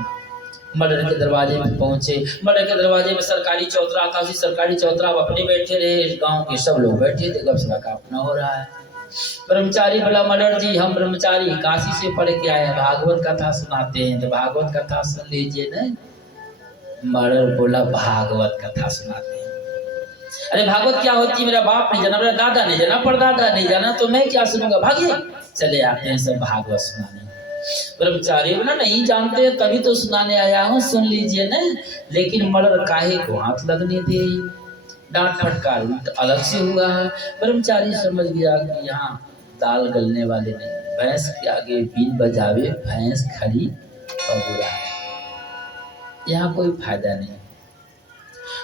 मर्डर के दरवाजे पे पहुंचे, मर्डर के दरवाजे में सरकारी चौतरा था, उसी सरकारी चौतरा पर अपने बैठे रहे, गांव के सब लोग बैठे थे, गपशप का अपना हो रहा है। ब्रह्मचारी बोला मर्डर जी हम ब्रह्मचारी काशी से पढ़ के आए हैं, भागवत कथा सुनाते हैं, तो भागवत कथा सुन लीजिए ना। मर्डर बोला भागवत कथा सुनाते हैं, अरे भागवत क्या होती है, मेरा बाप नहीं जाना, मेरा दादा नहीं जाना, परदादा नहीं जाना, तो मैं क्या सुनूंगा, भागिए। चले आते हैं सब भागवत सुनाने। ब्रह्मचारी बोला नहीं जानते तभी तो सुनाने आया हूँ, सुन लीजिए ना। लेकिन मर्डर काहे को हाथ लगने दे, डांट फटकार अलग से हुआ है। ब्रह्मचारी समझ गया कि यहाँ दाल गलने वाले नहीं, भैंस के आगे बीन बजावे भैंस खड़ी और बुरा है, यहाँ कोई फायदा नहीं।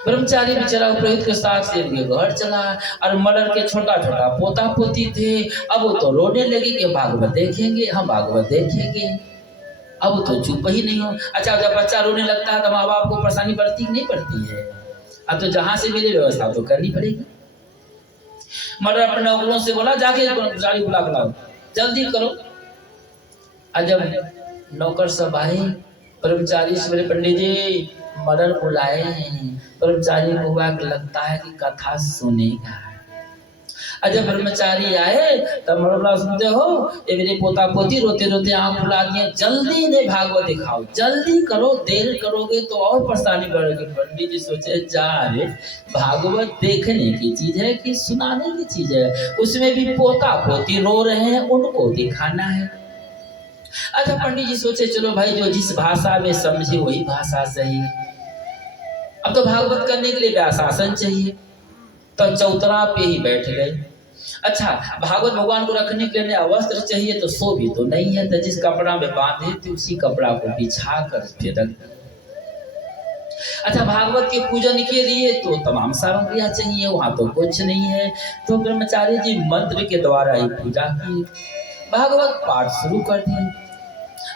ब्रह्मचारी बेचारा पुरोहित के साथ से घर चला, और मर्डर के छोटा छोटा पोता पोती थे, अब वो तो रोने लगे कि भागवत देखेंगे, हम भागवत देखेंगे। अब तो चुप ही नहीं हो। अच्छा जब बच्चा रोने लगता है तो माँ बाप को परेशानी पड़ती नहीं पड़ती है, अब तो जहां से मिले व्यवस्था तो करनी पड़ेगी। मर्डर अपने नौकरों से बोला जाके गाड़ी बुला के लाओ, जल्दी करो। जब नौकर सब आए, ब्रह्मचारी से बोले पंडित जी मर्डर बुलाए हैं। ब्रह्मचारी को हुआ लगता है कि कथा सुनेगा। जब ब्रह्मचारी आए तब मर्डर सुनते हो, ये मेरे पोता पोती रोते रोते आंख फुला दिए, जल्दी ने भागवत दिखाओ, जल्दी करो, देर करोगे तो और परेशानी बढ़ेगी। पंडित जी सोचे जा रे, भागवत देखने की चीज है कि सुनाने की चीज है, उसमें भी पोता पोती रो रहे हैं, उनको दिखाना है। अच्छा पंडित जी सोचे चलो भाई जो जिस भाषा में समझे वही भाषा सही। अब तो भागवत करने के लिए व्यासासन चाहिए, तो चौतरा पे ही बैठ गए। अच्छा भागवत भगवान को रखने के लिए वस्त्र चाहिए, तो सो भी तो नहीं है, तो जिस कपड़ा में बांधे थे उसी कपड़ा को बिछा कर फिर रख। अच्छा भागवत के पूजन के लिए तो तमाम सामग्रियां चाहिए, वहां तो कुछ नहीं है। तो ब्रह्मचारी जी मंत्र के द्वारा ही पूजा की, भागवत पाठ शुरू कर दिए।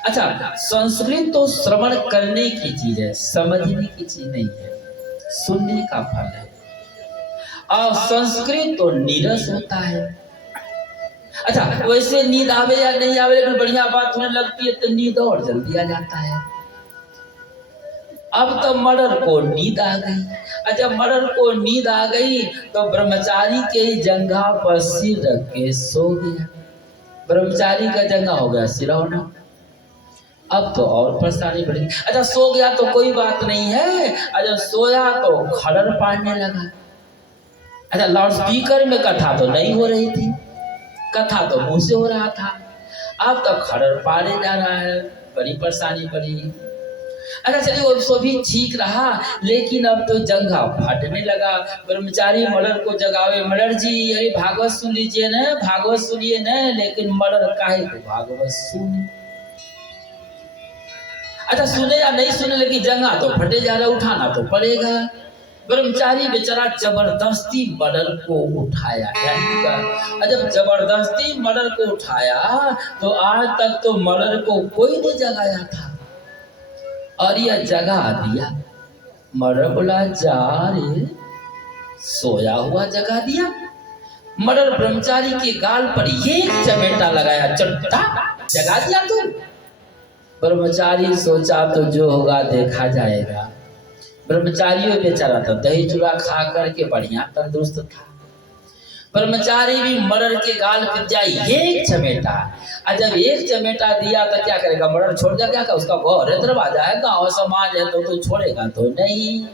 अच्छा संस्कृत तो श्रवण करने की चीज है, समझने की चीज नहीं है, सुनने का फल है। और संस्कृत तो नीरस होता है। अच्छा वैसे नींद आवे या नहीं आवे, लेकिन बढ़िया बात होने लगती है तो नींद और जल्दी आ जाता है। अब तो मर्डर को नींद आ गई। अच्छा मर्डर को नींद आ गई तो ब्रह्मचारी के जंघा पर सिर रख के सो गया। ब्रह्मचारी का जंघा हो गया सिरौना, अब तो और परेशानी बढ़ी। अच्छा सो गया तो कोई बात नहीं है, अच्छा सोया तो खड़र पाड़ने लगा। अच्छा लाउड स्पीकर में कथा तो नहीं हो रही थी, कथा तो मुंह से हो रहा था, अब तो खड़र पाड़े जा रहा है, बड़ी परेशानी पड़ी। अच्छा चलिए वो सो भी ठीक रहा, लेकिन अब तो जंघा फटने लगा। ब्रह्मचारी मर्डर को जगावे, मर्डर जी अरे भागवत सुन लीजिए न, भागवत सुनिए न, लेकिन मर्डर काहे को भागवत सुने। अच्छा सुने या नहीं सुने, लेकिन जंघा तो फटे जा रहा, उठाना तो पड़ेगा। ब्रह्मचारी बेचारा जबरदस्ती मर्डर को उठाया। जब जबरदस्ती मर्डर को उठाया तो आज तक तो मर्डर को कोई नहीं जगाया था, और यह जगा दिया। मर्डर बोला जा रे, सोया हुआ जगा दिया। मर्डर ब्रह्मचारी के गाल पर ये चमेटा लगाया, चट्टा जगा दिया तू। ब्रह्मचारी सोचा तो जो होगा देखा जाएगा। ब्रह्मचारियों बेचारा था दही चूड़ा खा करके बढ़िया तंदुरुस्त था। ब्रह्मचारी भी मर्डर के गाल पे दिया एक चमेटा, और जब एक चमेटा दिया तो क्या करेगा, मर्डर छोड़ दिया, क्या उसका घर है, दरवाजा है, गाँव समाज है, तो छोड़ेगा तो नहीं।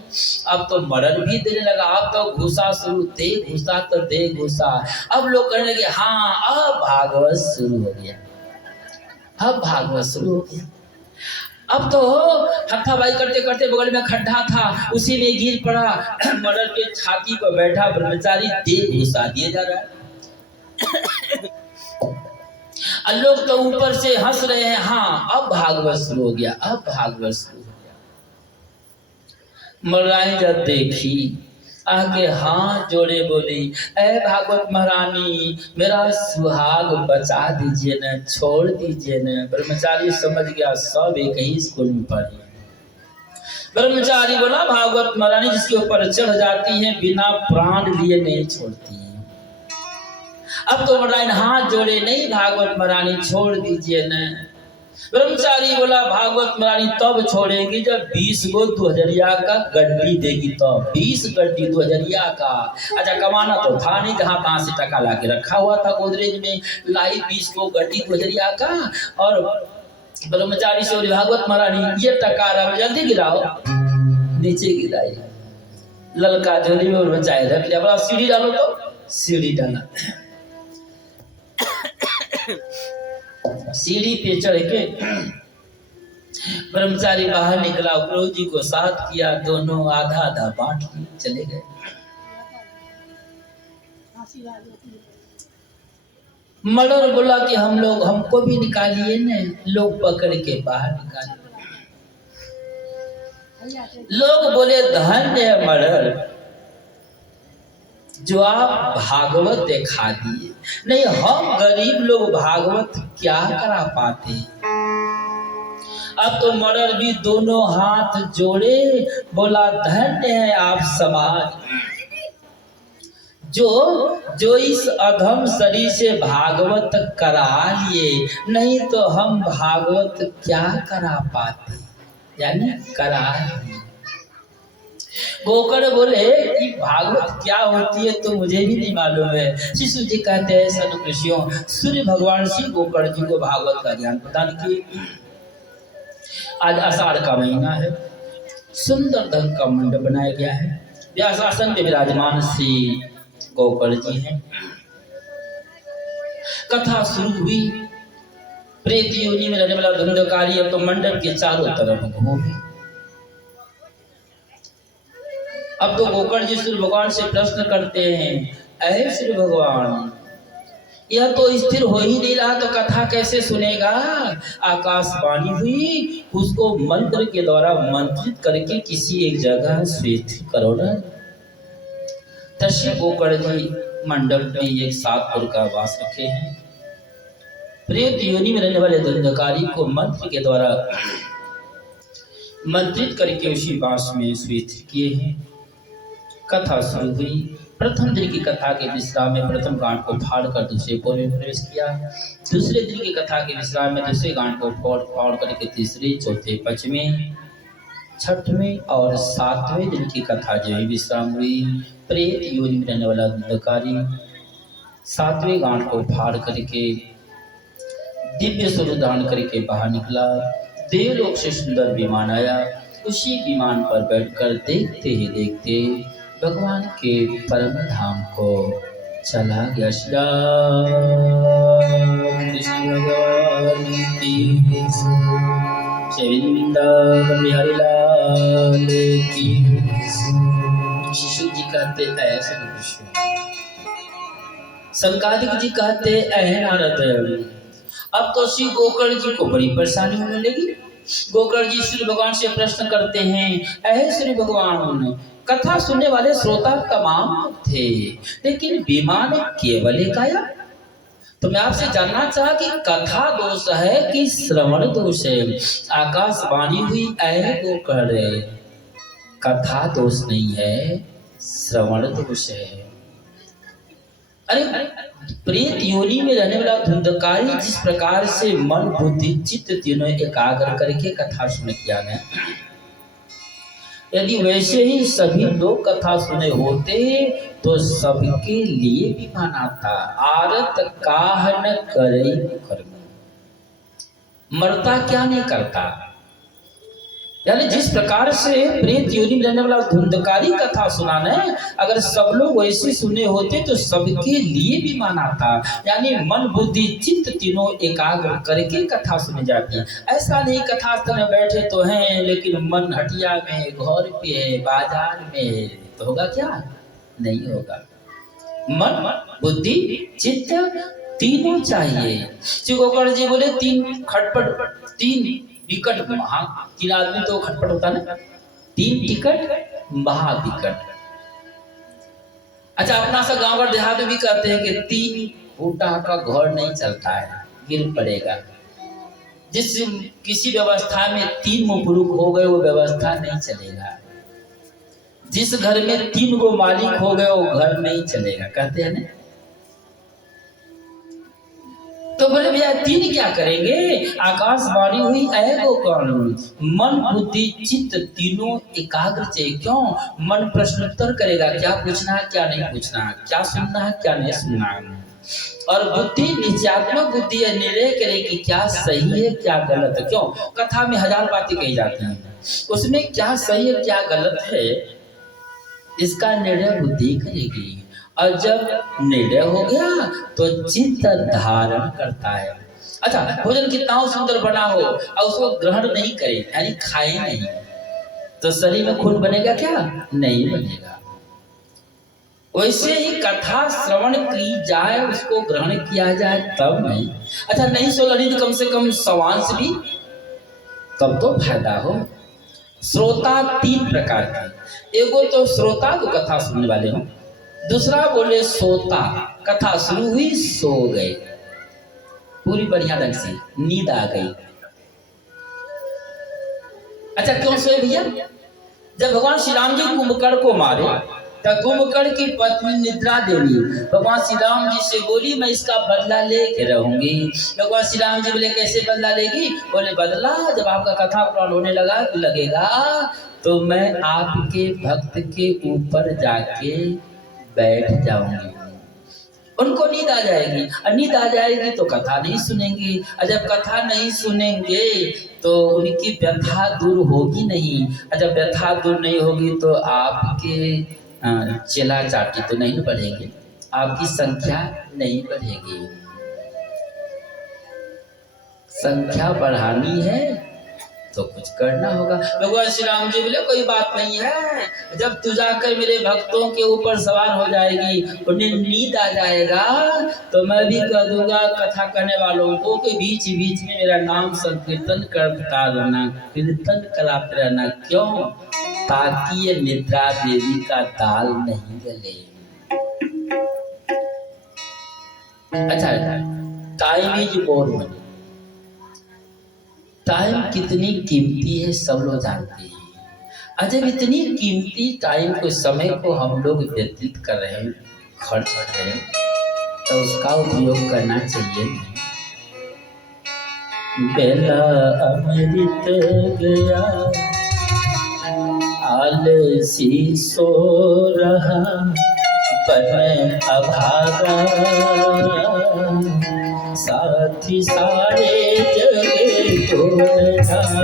अब तो मर्डर भी देने लगा, अब तो घुसा शुरू, दे घुसा तो दे घुसा। अब लोग कहने लगे हाँ अब भागवत शुरू हो गया, अब भागवत शुरू हो गया। अब तो हथाबाई करते करते बगल में खड्डा था, उसी में गिर पड़ा। मर्डर के छाती पर बैठा ब्रह्मचारी देह घुसा दिया जा रहा है। लोग तो ऊपर से हंस रहे हैं। हाँ, अब भागवत शुरू हो गया, अब भागवत शुरू हो गया। मर्राई जब देखी, आगे हाथ जोड़े बोली, ऐ भागवत महारानी, मेरा सुहाग बचा दीजिए न, छोड़ दीजिए न। ब्रह्मचारी समझ गया सब एक ही स्कूल में पढ़े। ब्रह्मचारी बोला, भागवत महारानी जिसके ऊपर चढ़ जाती हैं बिना प्राण लिए नहीं छोड़ती हैं। अब तो मर्राई हाथ जोड़े, नहीं भागवत महारानी छोड़ दीजिए न। ब्रह्मचारी बोला, भागवत महारानी तब छोड़ेगी जब 20 गो 2000 का गड्डी देगी। तो 20 गड्डी 2000 का। अच्छा, कमाना तो था नहीं, जहाँ तहाँ से टका ला के रखा हुआ था गोदरेज में। लाई 20 गो गड्डी 2000 का। और ब्रह्मचारी से बोली, भागवत महारानी ये टका रहा, जल्दी गिराओ। नीचे गिराई, ललका झोली में ब्रह्मचारी रख लिया। बोला, सीढ़ी डालो, तो सीढ़ी डाला। सीढ़ी पे चढ़ के ब्रह्मचारी बाहर निकला, गुरु जी को साथ किया, दोनों आधा आधा बांट दिए, चले गए। मर्डर बोला कि हम लोग, हमको भी निकालिए न। लोग पकड़ के बाहर निकाले। लोग बोले, धन्य है मर्डर जो आप भागवत दिखा दिए, नहीं हम गरीब लोग भागवत क्या करा पाते। अब तो मर्डर भी दोनों हाथ जोड़े, बोला, धन्य है आप समाज जो इस अधम शरीर से भागवत करा लिए, नहीं तो हम भागवत क्या करा पाते, यानी करा लिए। गोकर्ण बोले कि भागवत क्या होती है तो मुझे भी नहीं मालूम है। शिशु जी कहते हैं, सनुकृषियों, सूर्य भगवान श्री गोकर्ण जी को भागवत का ज्ञान प्रदान किए। आज आषाढ़ का महीना है, सुंदर ढंग का मंडप बनाया गया है। व्यासासन में विराजमान श्री गोकर्ण जी हैं। कथा शुरू हुई। प्रेत योनि में रहने वाला धुंधकारी अब तो मंडप के चारों तरफ घूमे। अब तो गोकर्ण जी सूर्य भगवान से प्रश्न करते हैं, ऐ सूर्य भगवान, यह तो स्थिर हो ही नहीं रहा, तो कथा कैसे सुनेगा। आकाशवाणी हुई, उसको मंत्र के द्वारा मंत्रित करके किसी एक जगह स्थिर करो ना। तशी गोकर्ण जी मंडप में एक 7 पुर का वास रखे हैं। प्रेत योनि में रहने वाले धुंधकारी को मंत्र के द्वारा मंत्रित करके उसी वास में स्थिर किए हैं। कथा शुरू हुई। प्रथम दिन की कथा के विश्राम में प्रथम गांठ को फाड़कर दूसरे पोर में प्रवेश किया। दूसरे दिन की कथा के विश्राम में दूसरे गांठ को फाड़ करके तीसरे, चौथे, पांचवें, छठवें और 7वें दिन की कथा जो है विश्राम हुई। प्रेत योनि में रहने वाला धुंधकारी 7वें गांठ को फाड़ करके दिव्य स्वरूप धारण करके बाहर निकला। देवलोक से सुंदर विमान आया। उसी विमान पर बैठकर देखते ही देखते भगवान के परम धाम को चला गया। श्री कृष्ण भगवान की वृंदावन बिहारी लाल की। शिशु जी कहते ऐसे संकादिक जी कहते ऐ नारद। अब तो श्री गोकर्ण जी को बड़ी परेशानी होने लगी। गोकर्ण जी श्री भगवान से प्रश्न करते हैं, ऐ श्री भगवान, कथा सुनने वाले श्रोता तमाम थे, लेकिन विमान केवल एक आया। तो मैं आपसे जानना चाहा कि कथा दोष है कि श्रवण दोष है। आकाशवाणी हुई, ऐ गोकर्ण, कथा दोष नहीं है, श्रवण दोष है। अरे प्रेत योनि में रहने वाला धुंधकारी जिस प्रकार से मन बुद्धि चित्त तीनों एकाग्र करके कथा सुन किया गया, यदि वैसे ही सभी लोग कथा सुने होते तो सबके लिए भी माना था। आरत काह न करे कर्म, मरता क्या नहीं करता। यानी जिस प्रकार से प्रेत योनि में रहने वाला धुंधकारी कथा सुनाना है, अगर सब लोग वैसे सुने होते तो सबके लिए भी माना था। यानी मन बुद्धि चित्त तीनों एकाग्र करके कथा सुनी जाती है। ऐसा नहीं कथा स्थल में बैठे तो हैं लेकिन मन हटिया में, घर पे है, बाजार में है, तो होगा क्या? नहीं होगा। मन बुद्धि चित्त तीनों चाहिए। चिकोकड़ जी बोले तीन खटपट, तीन विकट, हाँ 3 आदमी तो खटपट होता ना, 3 टिकट महाविकट। अच्छा, अपना सा गांव और देहात में भी कहते हैं कि 3 फूटा का घर नहीं चलता है, गिर पड़ेगा। जिस किसी व्यवस्था में 3 मुपुरुष हो गए वो व्यवस्था नहीं चलेगा। जिस घर में 3 गो मालिक हो गए वो घर नहीं चलेगा, कहते हैं ना। तो बोले भैया 3 क्या करेंगे? आकाशवाणी हुई ऐगो कौन, मन बुद्धि चित्त तीनों एकाग्र चाहिए। क्यों? मन प्रश्नोत्तर करेगा, क्या पूछना है क्या नहीं पूछना है, क्या सुनना है क्या नहीं सुनना है। और बुद्धि निश्चयात्मक बुद्धि है, निर्णय करेगी क्या सही है क्या गलत है। क्यों? कथा में 1000 बातें कही जाती हैं, उसमें क्या सही है क्या गलत है इसका निर्णय बुद्धि करेगी। और जब निर्णय हो गया तो चित्त धारण करता है। अच्छा, भोजन कितना सुंदर बना हो और उसको ग्रहण नहीं करे, यानी खाए नहीं, तो शरीर में खून बनेगा क्या? नहीं बनेगा। वैसे ही कथा श्रवण की जाए, उसको ग्रहण किया जाए तब नहीं। अच्छा, नहीं सो लड़ी तो कम से कम सवांश भी, तब तो फायदा हो। श्रोता 3 प्रकार के, एगो तो श्रोता जो कथा सुनने वाले हो, दूसरा बोले सोता, कथा शुरू हुई सो गए, पूरी बढ़िया ढंग से नींद आ गई। अच्छा, क्यों सोए भैया? जब भगवान श्री राम जी कुंभकर्ण को मारे तब कुंभकर्ण की पत्नी निद्रा देवी भगवान श्री राम जी से बोली मैं इसका बदला लेके रहूंगी। भगवान श्री राम जी बोले कैसे बदला लेगी? बोले बदला जब आपका कथा पुराण होने लगेगा तो मैं आपके भक्त के ऊपर जाके बैठ जाऊंगी। उनको नींद आ जाएगी, और नींद आ जाएगी तो कथा नहीं सुनेंगे, और जब कथा नहीं सुनेंगे तो उनकी व्यथा दूर होगी नहीं, और जब व्यथा दूर नहीं होगी तो आपके चिल्ला चाटी तो नहीं बढ़ेंगे, आपकी संख्या नहीं बढ़ेगी। संख्या बढ़ानी है तो कुछ करना होगा। भगवान श्री राम जी बोले कोई बात नहीं है, जब तू जाकर मेरे भक्तों के ऊपर सवार हो जाएगी, उन्हें नींद आ जाएगा तो मैं भी कह दूंगा कथा करने वालों को कि बीच बीच में मेरा नाम संकीर्तन करता रहना, कीर्तन कराते रहना। क्यों? ताकि ये निद्रा देवी का दाल नहीं गले। अच्छा, time is more money. Time कितनी कीमती है सब लोग जानते हैं। जब इतनी कीमती टाइम को, समय को हम लोग व्यतीत कर रहे हैं, खर्च कर रहे हैं, तो उसका उपयोग करना चाहिए। बेला अमृत गया आलसी सो रहा बन अभागा, साथी सारे जगे तोड़ जागा।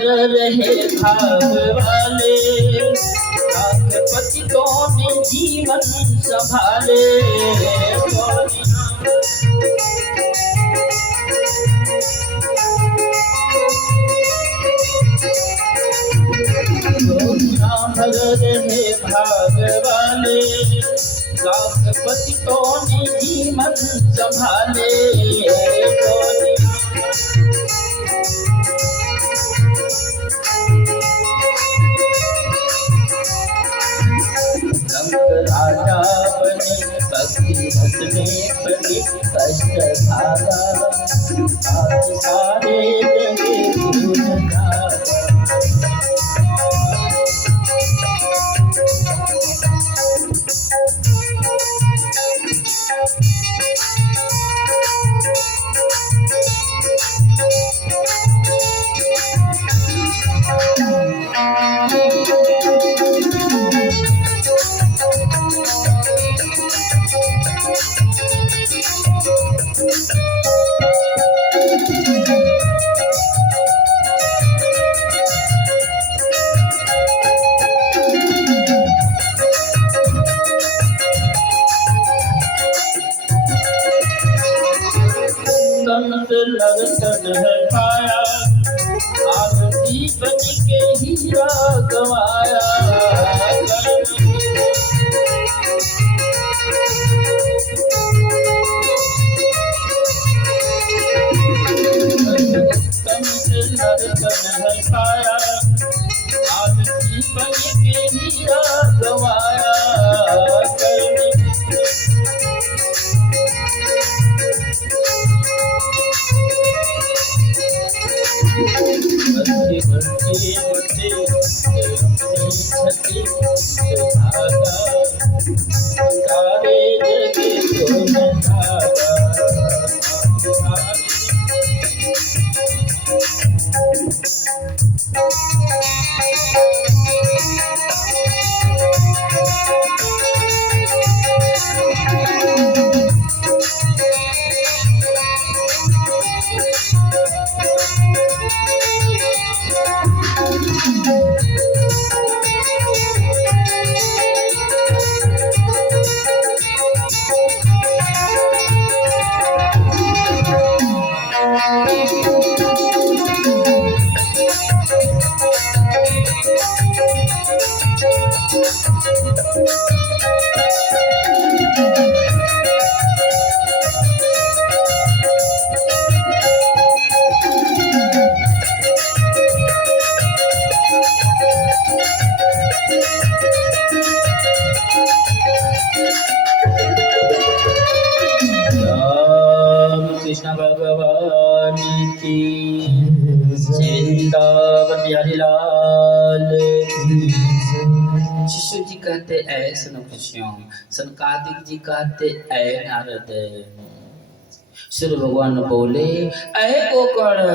रहे भाग वाले पतितों ने जीवन संभाले, रहे भाग वाले पतितों ने जीवन संभाले। राजा बने भक्ति रस में पड़े कष्ट धागा, आज सारे जगे भूल जागा। है पाया, आरती बन के हीरा गवाया। तन से धड़कन है पाया, आरती बन के हीरा गवाया। बंदे बंदे बंदे अपनी छठी धागा, सारे जगे तो धागा। कृष्ण भगवान की, वृंदावन बिहारी लाल की। शिशु जी कहते ऐ सनकृष्यों, सनकादिक जी कहते ऐ नारद। श्री भगवान बोले ऐ गोकर्ण,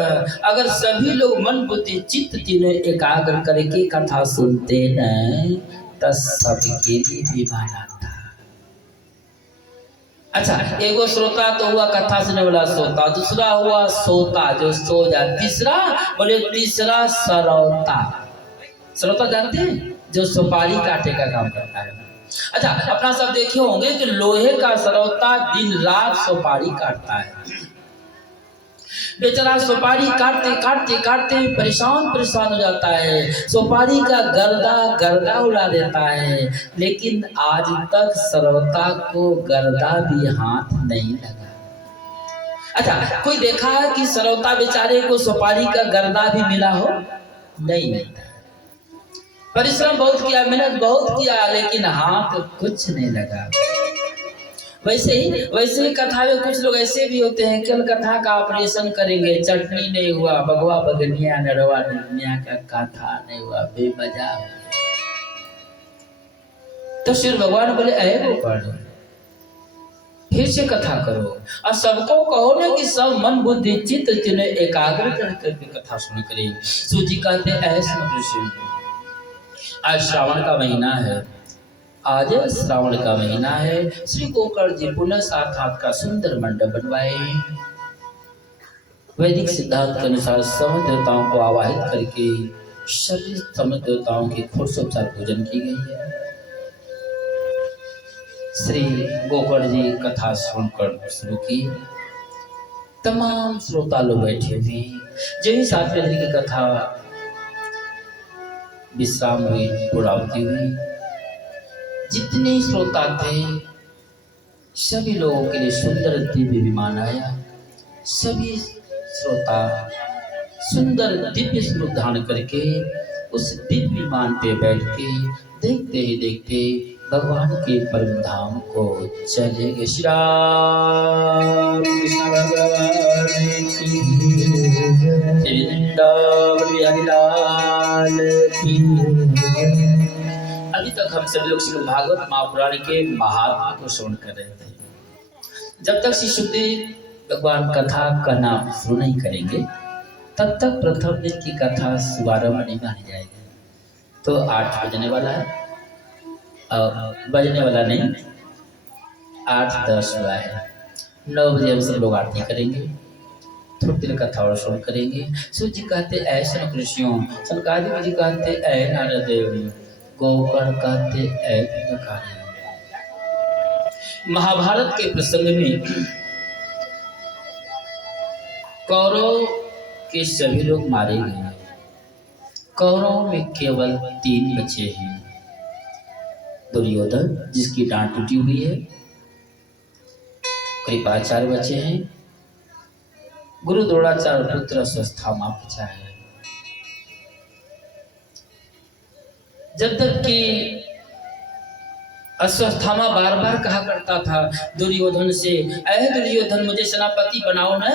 अगर सभी लोग मन बुद्धि चित्त तीनों एकाग्र करके कथा सुनते न, तो सबके लिए विमान आता। अच्छा, एगो श्रोता तो हुआ कथा सुनने वाला श्रोता, दूसरा हुआ सोता जो सो जा, तीसरा बोले तीसरा सरौता। सरौता जानते हैं, जो सुपारी काटे का काम करता है। अच्छा, अपना सब देखे होंगे कि लोहे का सरौता दिन रात सुपारी काटता है। बेचारा सुपारी काटते काटते काटते परेशान हो जाता है, सुपारी का गर्दा गर्दा उड़ा देता है, लेकिन आज तक सरौता को गर्दा भी हाथ नहीं लगा। अच्छा, कोई देखा है कि सरौता बेचारे को सुपारी का गर्दा भी मिला हो? नहीं मिलता। परिश्रम बहुत किया, मेहनत बहुत किया, लेकिन हाथ कुछ नहीं लगा। वैसे ही कथा में कुछ लोग ऐसे भी होते हैं, कल कथा का ऑपरेशन करेंगे, चटनी नहीं हुआ, बगवा बगनिया नरवा नरनिया का कथा नहीं हुआ, बेमजा। तो श्री भगवान बोले ऐ गोकर्ण, फिर से कथा करो और सबको कहो ना कि सब मन बुद्धि चित्त जिन्हें एकाग्र करके कथा सुन करें। सूजी कहते ऐसे न, आज श्रावण का महीना है, आज श्रावण का महीना है। श्री गोकर्ण जी पुनः साक्षात का सुंदर मंडप बनवाए। वैदिक सिद्धांत के अनुसार समस्त देवताओं को आवाहित करके सभी समस्त देवताओं की षोडशोपचार पूजन की गई है। श्री गोकर्ण जी कथा श्रवण कर शुरू की। तमाम श्रोता लोग बैठे हुए, जैसे 7 बजे की कथा विश्राम हुई, पूर्णावती हुई, जितने श्रोता थे सभी लोगों के लिए सुंदर दिव्य विमान आया। सभी श्रोता सुंदर दिव्य स्वरूप धारण करके उस दिव्य विमान पे बैठ के देखते ही देखते भगवान के परम धाम को चले गए। श्री राम कृष्ण भगवान की, वृंदावन बिहारी लाल की। अभी तक हम सभी लोग श्रीमद् भागवत महापुराण के महात्मा को श्रवण कर रहे थे। जब तक श्री सुखदेव भगवान कथा करना शुरू नहीं करेंगे, तब तक प्रथम दिन की कथा शुभारंभ नहीं मानी जाएगी। तो 8 बजने वाला है, बजने वाला नहीं, 8:10 हुआ है। 9 बजे हम सब लोग आरती करेंगे, थोड़ी देर कथा और श्रवण करेंगे। सूर्य जी कहते ऐसे ऋषियों, सनकादिक जी कहते ऐ नारद देव, गोकर्ण कहते ऐ भिन्नकारी। महाभारत के प्रसंग में कौरव कि सभी लोग मारे गए। कौरवों में केवल 3 बचे हैं। दुर्योधन जिसकी डांट टूटी हुई है, कृपाचार्य बचे हैं, गुरु द्रोणाचार्य पुत्र अश्वत्थामा बचा है। जब तक कि अश्वत्थामा बार बार कहा करता था दुर्योधन से, अरे दुर्योधन मुझे सेनापति बनाओ ना,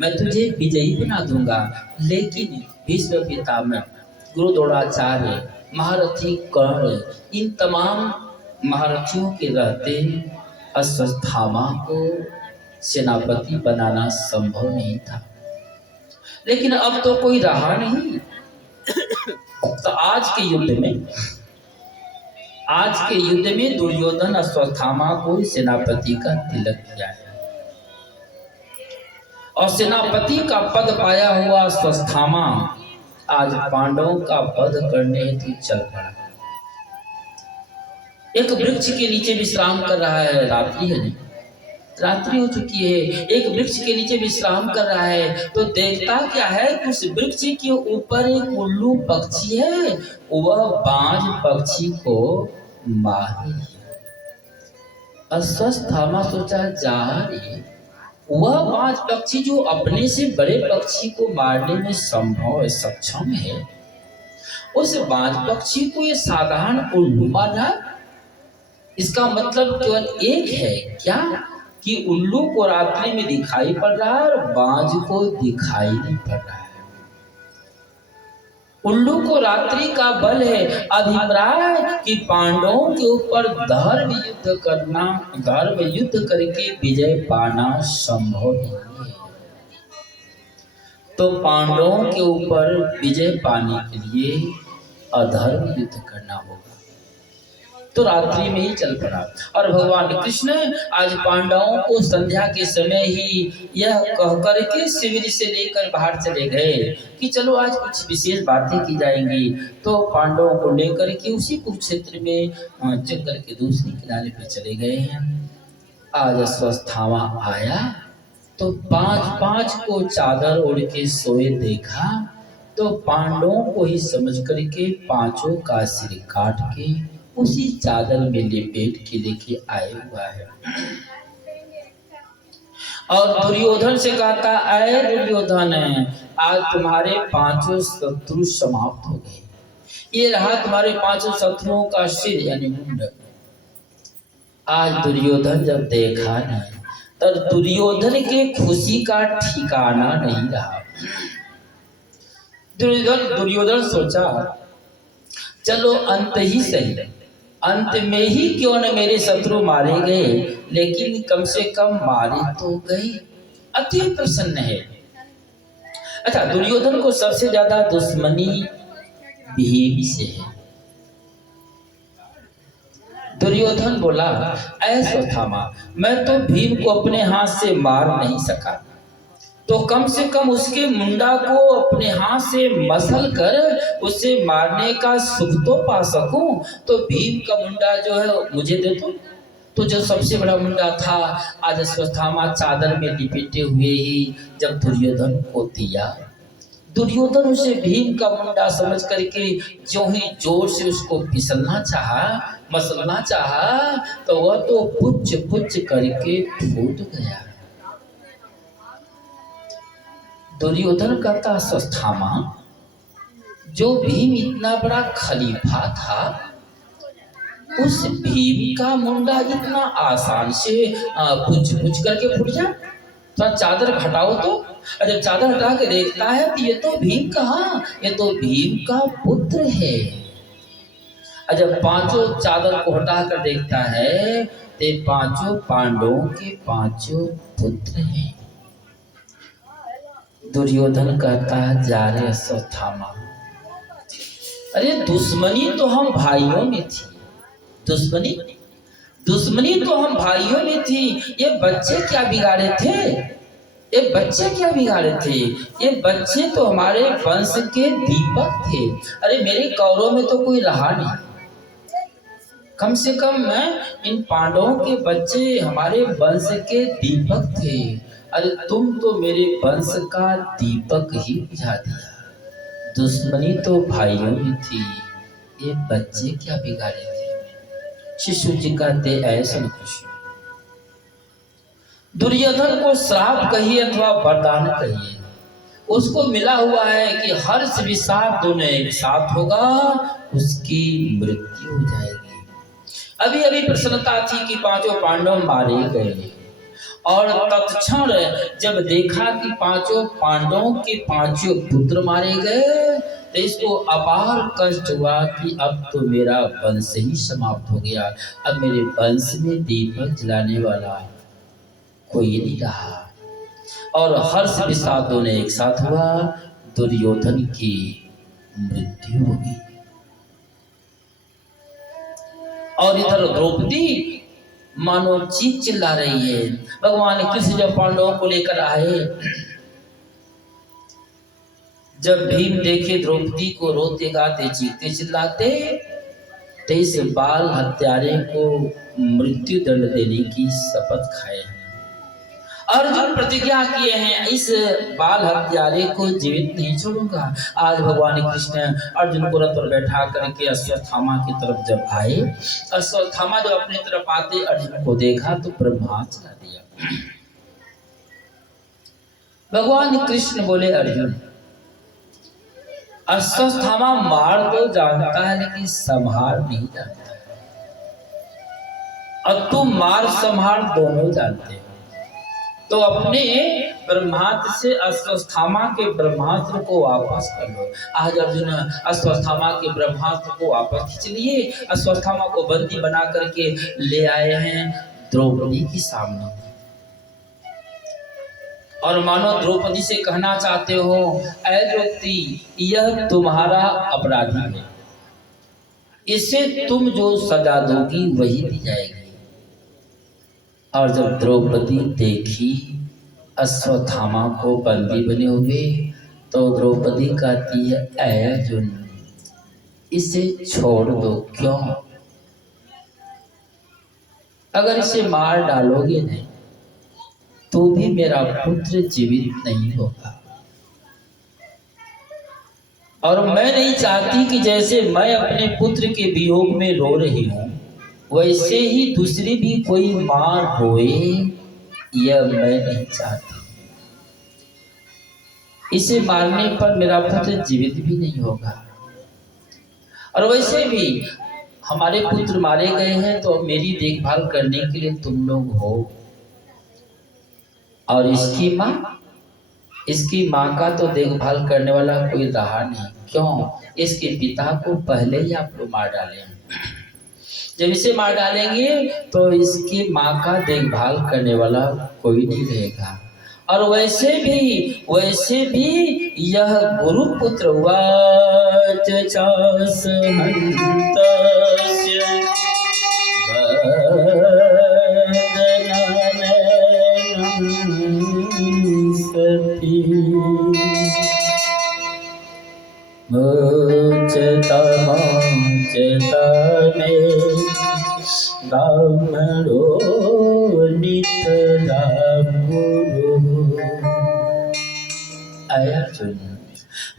मैं तुझे विजयी बना दूंगा। लेकिन भीष्म पितामह, गुरु द्रोणाचार्य, महारथी कर्ण, इन तमाम महारथियों के रहते अश्वत्थामा को सेनापति बनाना संभव नहीं था। लेकिन अब तो कोई रहा नहीं। तो आज के युद्ध में दुर्योधन अश्वत्थामा को सेनापति का तिलक किया है और सेनापति का पद पाया हुआ अश्वत्थामा आज पांडवों का वध करने हेतु चल पड़ा। एक वृक्ष के नीचे विश्राम कर रहा है, रात्रि है नहीं, रात्रि हो चुकी है। एक वृक्ष के नीचे विश्राम कर रहा है तो देखता क्या है, उस वृक्ष के ऊपर एक उल्लू पक्षी है, वह बाज पक्षी को मार दिया। अश्वत्थामा सोचा, जा रे, वह बाज पक्षी जो अपने से बड़े पक्षी को मारने में सक्षम है, उस बाज पक्षी को ये साधारण उल्लू मार रहा। इसका मतलब केवल एक है क्या, कि उल्लू को रात्रि में दिखाई पड़ रहा है और बाज को दिखाई नहीं पड़ रहा है। उल्लू को रात्रि का बल है, अभिप्राय कि पांडवों के ऊपर धर्म युद्ध करके विजय पाना संभव नहीं है। तो पांडवों के ऊपर विजय पाने के लिए अधर्म युद्ध करना होगा। तो रात्रि में ही चल पड़ा और भगवान कृष्ण आज पांडवों को संध्या के समय ही यह कह करके शिविर से लेकर बाहर चले गए कि चलो आज कुछ विशेष बातें की जाएंगी। तो पांडवों को लेकर के उसी कुरुक्षेत्र में जंगल के दूसरे किनारे पे चले गए हैं। आज अश्वत्थामा आया तो 5 को चादर ओढ़ के सोए देखा, तो पांडवों को ही समझ करके 5 का सिर काट के उसी चादर में लपेट के लेके आए हुआ है। और दुर्योधन से कहता, अरे दुर्योधन, आज तुम्हारे 5 शत्रु समाप्त हो गए। ये रहा तुम्हारे 5 शत्रुओं का सिर यानी मुंड। आज दुर्योधन जब देखा ना, तब दुर्योधन के खुशी का ठिकाना नहीं रहा। दुर्योधन सोचा, चलो अंत ही सही, अंत में ही क्यों न मेरे शत्रु मारे गए, लेकिन कम से कम मारे तो गए। अति प्रसन्न है। अच्छा, दुर्योधन को सबसे ज्यादा दुश्मनी भीम से है। दुर्योधन बोला, अश्वत्थामा, मैं तो भीम को अपने हाथ से मार नहीं सका, तो कम से कम उसके मुंडा को अपने हाथ से मसल कर उसे मारने का सुख तो पा सकूं। तो भीम का मुंडा जो है मुझे दे दो। तो जो सबसे बड़ा मुंडा था आज अश्वत्थामा चादर में लिपेटे हुए ही जब दुर्योधन को दिया, दुर्योधन उसे भीम का मुंडा समझ करके जो ही जोर से उसको फिसलना चाहा, मसलना चाहा, तो वह तो पुच्छ पुच्छ करके फूट गया। दुर्योधन कहता, अश्वत्थामा, जो भीम इतना बड़ा खलीफा था, उस भीम का मुंडा इतना आसान से पुछ पुछ करके फूट जाए? तो चादर हटाओ तो। जब चादर हटा के देखता है तो ये तो भीम कहाँ, ये तो भीम का पुत्र है। जब 5 चादर को हटा कर देखता है तो 5 पांडवों के 5 पुत्र हैं। दुर्योधन कहता है, जा रे अश्वत्थामा, अरे दुश्मनी तो हम भाइयों में थी, दुश्मनी तो हम भाइयों में थी। ये बच्चे क्या बिगाड़े थे, ये बच्चे क्या बिगाड़े थे? ये बच्चे तो हमारे वंश के दीपक थे। अरे मेरे कौरवों में तो कोई रहा नहीं, कम से कम इन पांडवों के बच्चे हमारे वंश के दीपक थे। अरे तुम तो मेरे वंश का दीपक ही बुझा दिया। दुश्मनी तो भाइयों में थी, ये बच्चे क्या बिगाड़े थे। शिशु जी कहते ऐसा खुश। दुर्योधन को श्राप कहिए अथवा वरदान कहिए, उसको मिला हुआ है कि हर्ष विषाद दोनों एक साथ होगा, उसकी मृत्यु हो जाएगी। अभी अभी प्रसन्नता थी कि पांचों पांडव मारे गए, और तत्क्षण जब देखा कि पांचों पांडवों के पांचों पुत्र मारे गए, तो इसको अपार कष्ट हुआ कि अब तो मेरा वंश ही समाप्त हो गया। अब मेरे वंश में दीपक जलाने वाला कोई नहीं रहा। और हर्ष विषाद दोनों एक साथ हुआ, दुर्योधन की मृत्यु हो गई। और इधर द्रौपदी मानो चीख चिल्ला रही है। भगवान कृष्ण जब पांडवों को लेकर आए, जब भीम देखे द्रौपदी को रोते गाते चीखते चिल्लाते, तो इस बाल हत्यारे को मृत्यु दंड देने की शपथ खाए। अर्जुन प्रतिज्ञा किए हैं, इस बाल हत्यारे को जीवित नहीं छोड़ूंगा। आज भगवान कृष्ण अर्जुन को रथ पर बैठा करके अश्वत्थामा की तरफ जब आए, अश्वत्थामा जब अपनी तरफ आते अर्जुन को देखा तो ब्रह्मास्त्र चला दिया। भगवान कृष्ण बोले, अर्जुन अश्वत्थामा मार तो जानता है लेकिन संहार नहीं जानता, और तुम मार संहार दोनों जानते हो, तो अपने ब्रह्मास्त्र से अश्वत्थामा के ब्रह्मास्त्र को वापस कर लो। आज अर्जुन अश्वत्थामा के ब्रह्मास्त्र को वापस खींच लिए, अश्वत्थामा को बंदी बना करके ले आए हैं द्रौपदी के सामने। और मानो द्रौपदी से कहना चाहते हो, ऐ द्रौपदी यह तुम्हारा अपराधी है, इसे तुम जो सजा दोगी वही दी जाएगी। और जब द्रौपदी देखी अश्वत्थामा को बंदी बने हुए, तो द्रौपदी कहती है, ऐ अर्जुन इसे छोड़ दो। क्यों? अगर इसे मार डालोगे नहीं तो भी मेरा पुत्र जीवित नहीं होगा, और मैं नहीं चाहती कि जैसे मैं अपने पुत्र के वियोग में रो रही हूं, वैसे ही दूसरी भी कोई मां रोए, यह मैं नहीं चाहती। इसे मारने पर मेरा पुत्र जीवित भी नहीं होगा, और वैसे भी हमारे पुत्र मारे गए हैं तो मेरी देखभाल करने के लिए तुम लोग हो। और इसकी माँ का तो देखभाल करने वाला कोई रहा नहीं। क्यों? इसके पिता को पहले ही आप लोग मार डाले। जब इसे मार डालेंगे तो इसकी माँ का देखभाल करने वाला कोई नहीं रहेगा। और वैसे भी यह गुरुपुत्र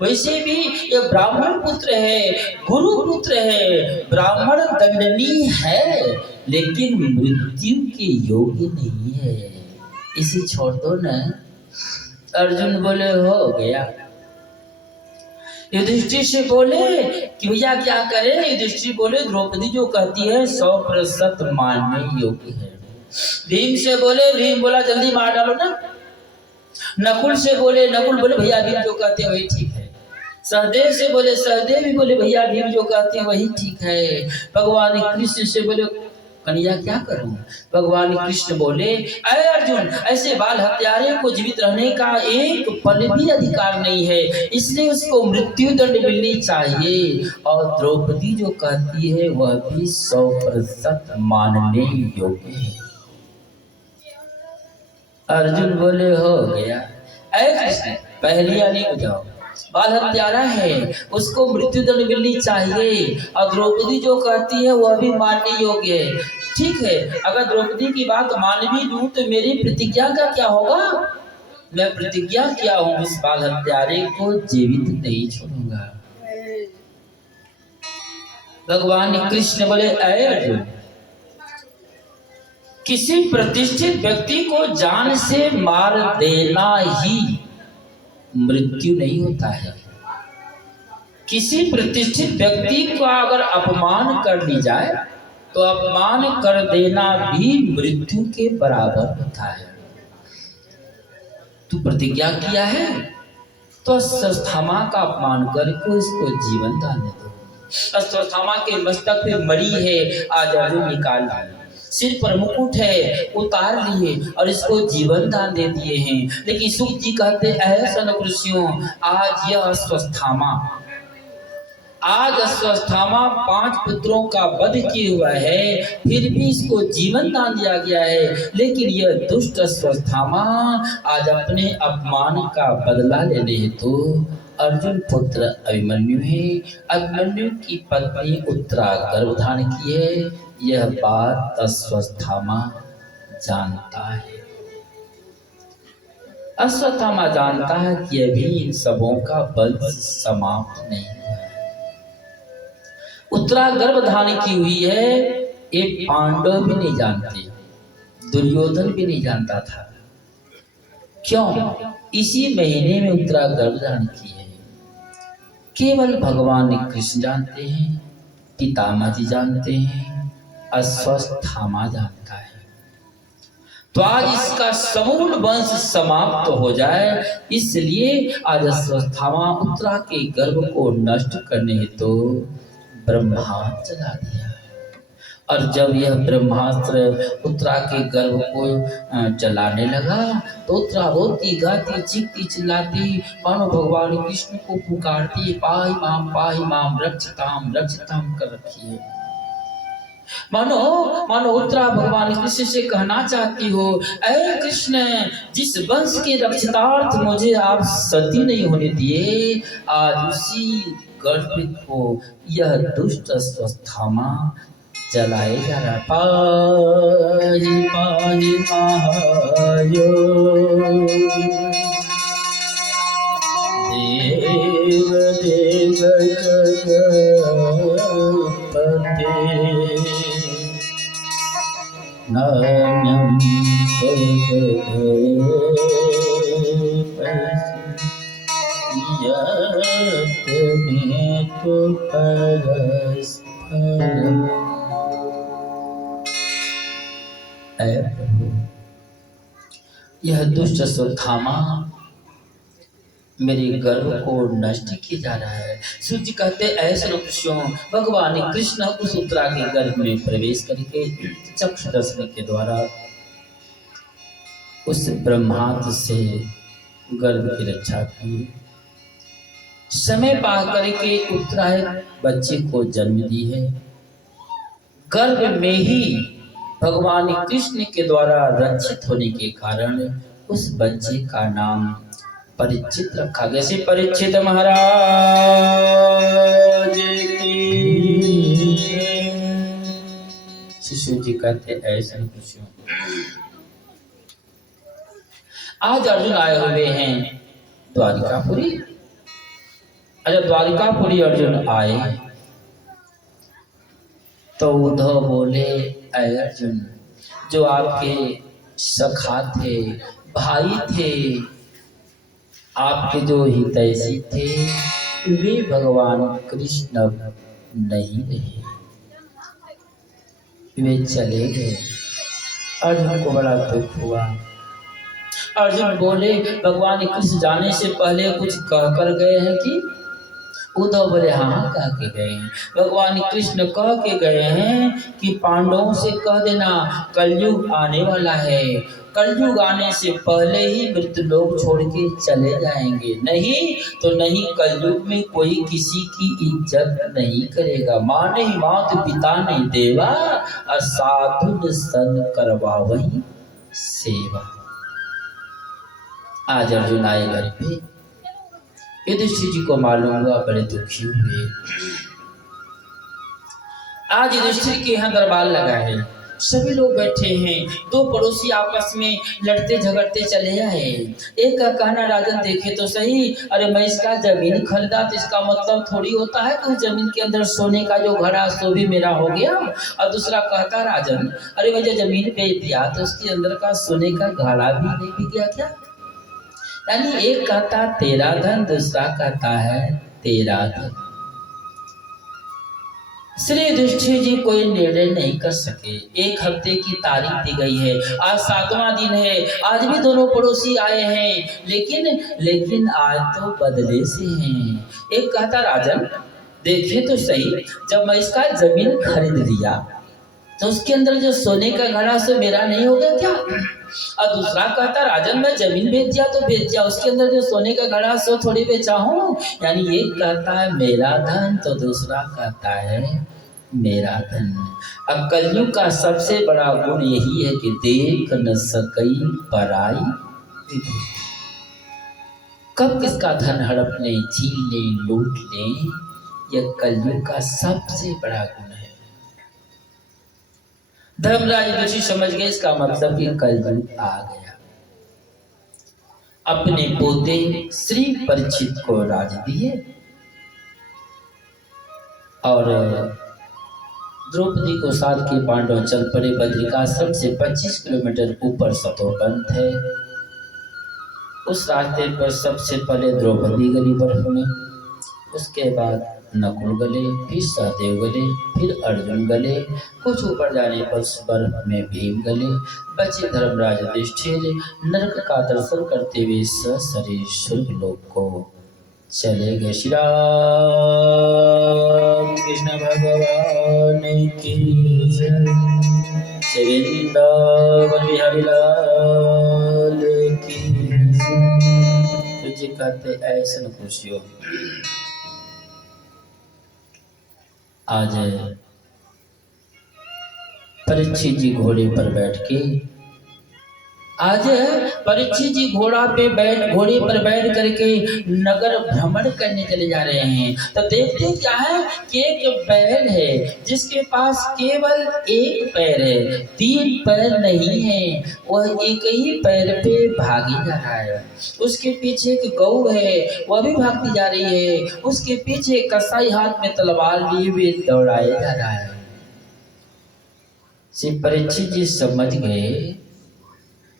वैसे भी यह ब्राह्मण पुत्र है, गुरु पुत्र है, ब्राह्मण दंडनीय है, लेकिन मृत्यु के योग्य नहीं है। इसे छोड़ दो ना। अर्जुन बोले हो गया। युधिष्ठिर से बोले कि भैया क्या करें। युधिष्ठिर बोले द्रौपदी जो कहती है 100% मानने योग्य है। भीम बोला जल्दी मार डालो ना। नकुल बोले भैया भीम जो कहते हैं वही ठीक है। सहदेव भी बोले भैया भीम जो कहते हैं वही ठीक है। भगवान कृष्ण से बोले कन्हैया क्या करूं। भगवान कृष्ण बोले अरे अर्जुन, ऐसे बाल हत्यारे को जीवित रहने का एक पल भी अधिकार नहीं है, इसलिए उसको मृत्यु दंड मिलनी चाहिए। और द्रौपदी जो कहती है वह भी 100% मानने योग्य है। अर्जुन बोले हो गया। ऐ कृष्ण पहली वाली हो जाओ, बाल हत्यारा है, उसको मृत्यु दंड मिलनी चाहिए। और द्रौपदी जो कहती है वह भी मानने योग्य है। ठीक है, अगर द्रौपदी की बात मान भी लूं तो मेरी प्रतिज्ञा का क्या होगा। मैं प्रतिज्ञा किया हूं इस बाल हत्यारे को जीवित नहीं छोड़ूंगा। भगवान कृष्ण बोले, ऐ अर्जुन, किसी प्रतिष्ठित व्यक्ति को जान से मार देना ही मृत्यु नहीं होता है। किसी प्रतिष्ठित व्यक्ति का अगर अपमान कर ली जाए तो अपमान कर देना भी मृत्यु के बराबर होता है। तू प्रतिज्ञा किया है तो अश्वत्थामा का अपमान करके इसको जीवन दान दे दो। अश्वत्थामा के मस्तक पे मरी है, आज अर्जुन निकाल लिए, सिर पर मुकुट है उतार लिए और इसको जीवन दान दे दिए हैं। लेकिन सुख जी कहते हैं, सनकृष्यों, आज यह अश्वत्थामा, आज अश्वत्थामा 5 पुत्रों का वध किए हुआ है, फिर भी इसको जीवन दान दिया गया है। लेकिन यह दुष्ट अश्वत्थामा आज अपने अपमान का बदला लेने हेतु अर्जुन पुत्र अभिमन्यु है, अभिमन्यु की पत्नी उत्तरा गर्भधारण की है। यह बात अश्वत्थामा जानता है। अश्वत्थामा जानता है कि अभी इन सबों का वंश समाप्त नहीं हुआ है। उत्तरा गर्भधारण की हुई है, ये पांडव भी नहीं जानते, दुर्योधन भी नहीं जानता था। क्यों? इसी महीने में उत्तरा गर्भधारण की है। केवल भगवान कृष्ण जानते हैं, पितामह जी जानते हैं, अश्वत्थामा जानता है। तो आज इसका समूल वंश समाप्त हो जाए, इसलिए आज अश्वत्थामा उत्तरा के गर्भ को नष्ट करने हेतु ब्रह्मास्त्र चला दिया। और जब यह ब्रह्मास्त्र उत्तरा के गर्भ को जलाने लगा तो उत्तरा रोती गाती चीखती चिल्लाती मानो भगवान कृष्ण को पुकारती, पाहि माम रक्षताम रक्षताम कर रखी है। मानो उत्तरा भगवान कृष्ण से कहना चाहती हो, ऐ कृष्ण, जिस वंश के रक्षितार्थ मुझे आप सती नहीं होने दिए, आज उसी गर्भ को यह दुष्ट अश्वत्थामा जलाए जा रहा। पाहि पाहि महायो देव देव जगत्पते नान्यं यत्मेतु परस्परम्। यह दुष्ट अश्वत्थामा मेरे गर्भ को नष्ट किया जा रहा है। सूर्य कहते ऐसे ऋषियों, भगवान कृष्ण उस उत्तरा के गर्भ में प्रवेश करके चक्षु दर्शन के द्वारा उस ब्रह्मास्त्र से गर्भ की रक्षा की। समय पा करके उत्तरा बच्चे को जन्म दी है। गर्भ में ही भगवान कृष्ण के द्वारा रक्षित होने के कारण उस बच्चे का नाम परीक्षित रखा गया। से परीक्षित महाराज की शिशु जी कहते ऐसे खुशियों। आज अर्जुन आए हुए हैं द्वारिकापुरी। अजब द्वारिकापुरी अर्जुन आए तो उद्धव बोले, ऐ अर्जुन, जो आपके सखा थे, भाई थे, आपके जो हितैषी थे, वे भगवान कृष्ण नहीं रहे, वे चले गए। अर्जुन को बड़ा दुख हुआ। अर्जुन बोले, भगवान कृष्ण जाने से पहले कुछ कह कर गए हैं कि? उद्धव बोले, हाँ कह के गए हैं। भगवान कृष्ण कह के गए हैं कि पांडवों से कह देना कलयुग आने वाला है, कलयुग आने से पहले ही मृत्यु लोक छोड़ के चले जाएंगे, नहीं तो नहीं कलयुग में कोई किसी की इज्जत नहीं करेगा। माँ नहीं मात पिता नहीं देवा, असाधु सन करवा वही सेवा। आज अर्जुन आए घर पे, युधिष्ठिर जी को मालूम हुआ, बड़े दुखी हुए। आज युधिष्ठिर के यहाँ दरबार लगा है। सभी लोग बैठे हैं। दो पड़ोसी आपस में लड़ते झगड़ते चले आए। एक का कहना, राजन देखे तो सही, अरे मैं इसका जमीन खरीदा तो इसका मतलब थोड़ी होता है कि उस जमीन के अंदर सोने का जो घड़ा सो भी मेरा हो गया। और दूसरा कहता, राजन अरे मैं जो जमीन बेच दिया तो उसके अंदर का सोने का घड़ा भी नहीं बिक गया क्या? यानी एक कहता तेरा धन, दूसरा कहता है तेरा धन। श्री युधिष्ठिर जी कोई निर्णय नहीं कर सके। एक हफ्ते की तारीख दी गई है, आज 7वां दिन है। आज भी दोनों पड़ोसी आए हैं, लेकिन आज तो बदले से हैं। एक कहता, राजन देखे तो सही, जब मैं इसका जमीन खरीद लिया तो उसके अंदर जो सोने का घड़ा सो मेरा नहीं हो गया क्या? और दूसरा कहता, राजन मैं जमीन बेच दिया तो बेच दिया, उसके अंदर जो सोने का घड़ा सो थोड़ी बेचा हूँ। यानी एक कहता है मेरा धन तो दूसरा कहता है मेरा धन। अब कलयुग का सबसे बड़ा गुण यही है कि देख न सकई पराई विभूति। कब किसका धन हड़प ले, छीन ले, लूट ले, यह कलयुग का सबसे बड़ा गुण है। धर्मराज युधिष्ठिर समझ गए इसका मतलब कि कलयुग आ गया। अपने पोते श्री परीक्षित को राज दिए और द्रौपदी को साथ के पांडव चल पड़े। बद्रिकाश्रम से 25 किलोमीटर ऊपर सतोपंथ है। उस रास्ते पर सबसे पहले द्रौपदी गली बर्फ में, उसके बाद नकुल गले, फिर सहदेव गले, फिर अर्जुन गले, कुछ ऊपर जाने पर बर्फ में भीम गले। बचे धर्मराज युधिष्ठिर नरक का दर्शन करते हुए सशरीर स्वर्ग लोक को चले गए। श्री राम कृष्ण भगवान की जय। श्री वृंदावन बिहारी लाल की जय। तो जी कहते ऐसा न खुशियों। आज परीक्षित जी घोड़े पर बैठ के, आज परीक्षित जी घोड़े पर बैठ करके नगर भ्रमण करने चले जा रहे हैं। तो देखते क्या है कि एक बैल है जिसके पास केवल एक पैर है, 3 पैर नहीं है। वह एक ही पैर पे भागी जा रहा है। उसके पीछे एक गऊ है, वह भी भागती जा रही है। उसके पीछे कसाई हाथ में तलवार लिए हुए दौड़ाया जा रहा है। श्री परीक्षित जी समझ गए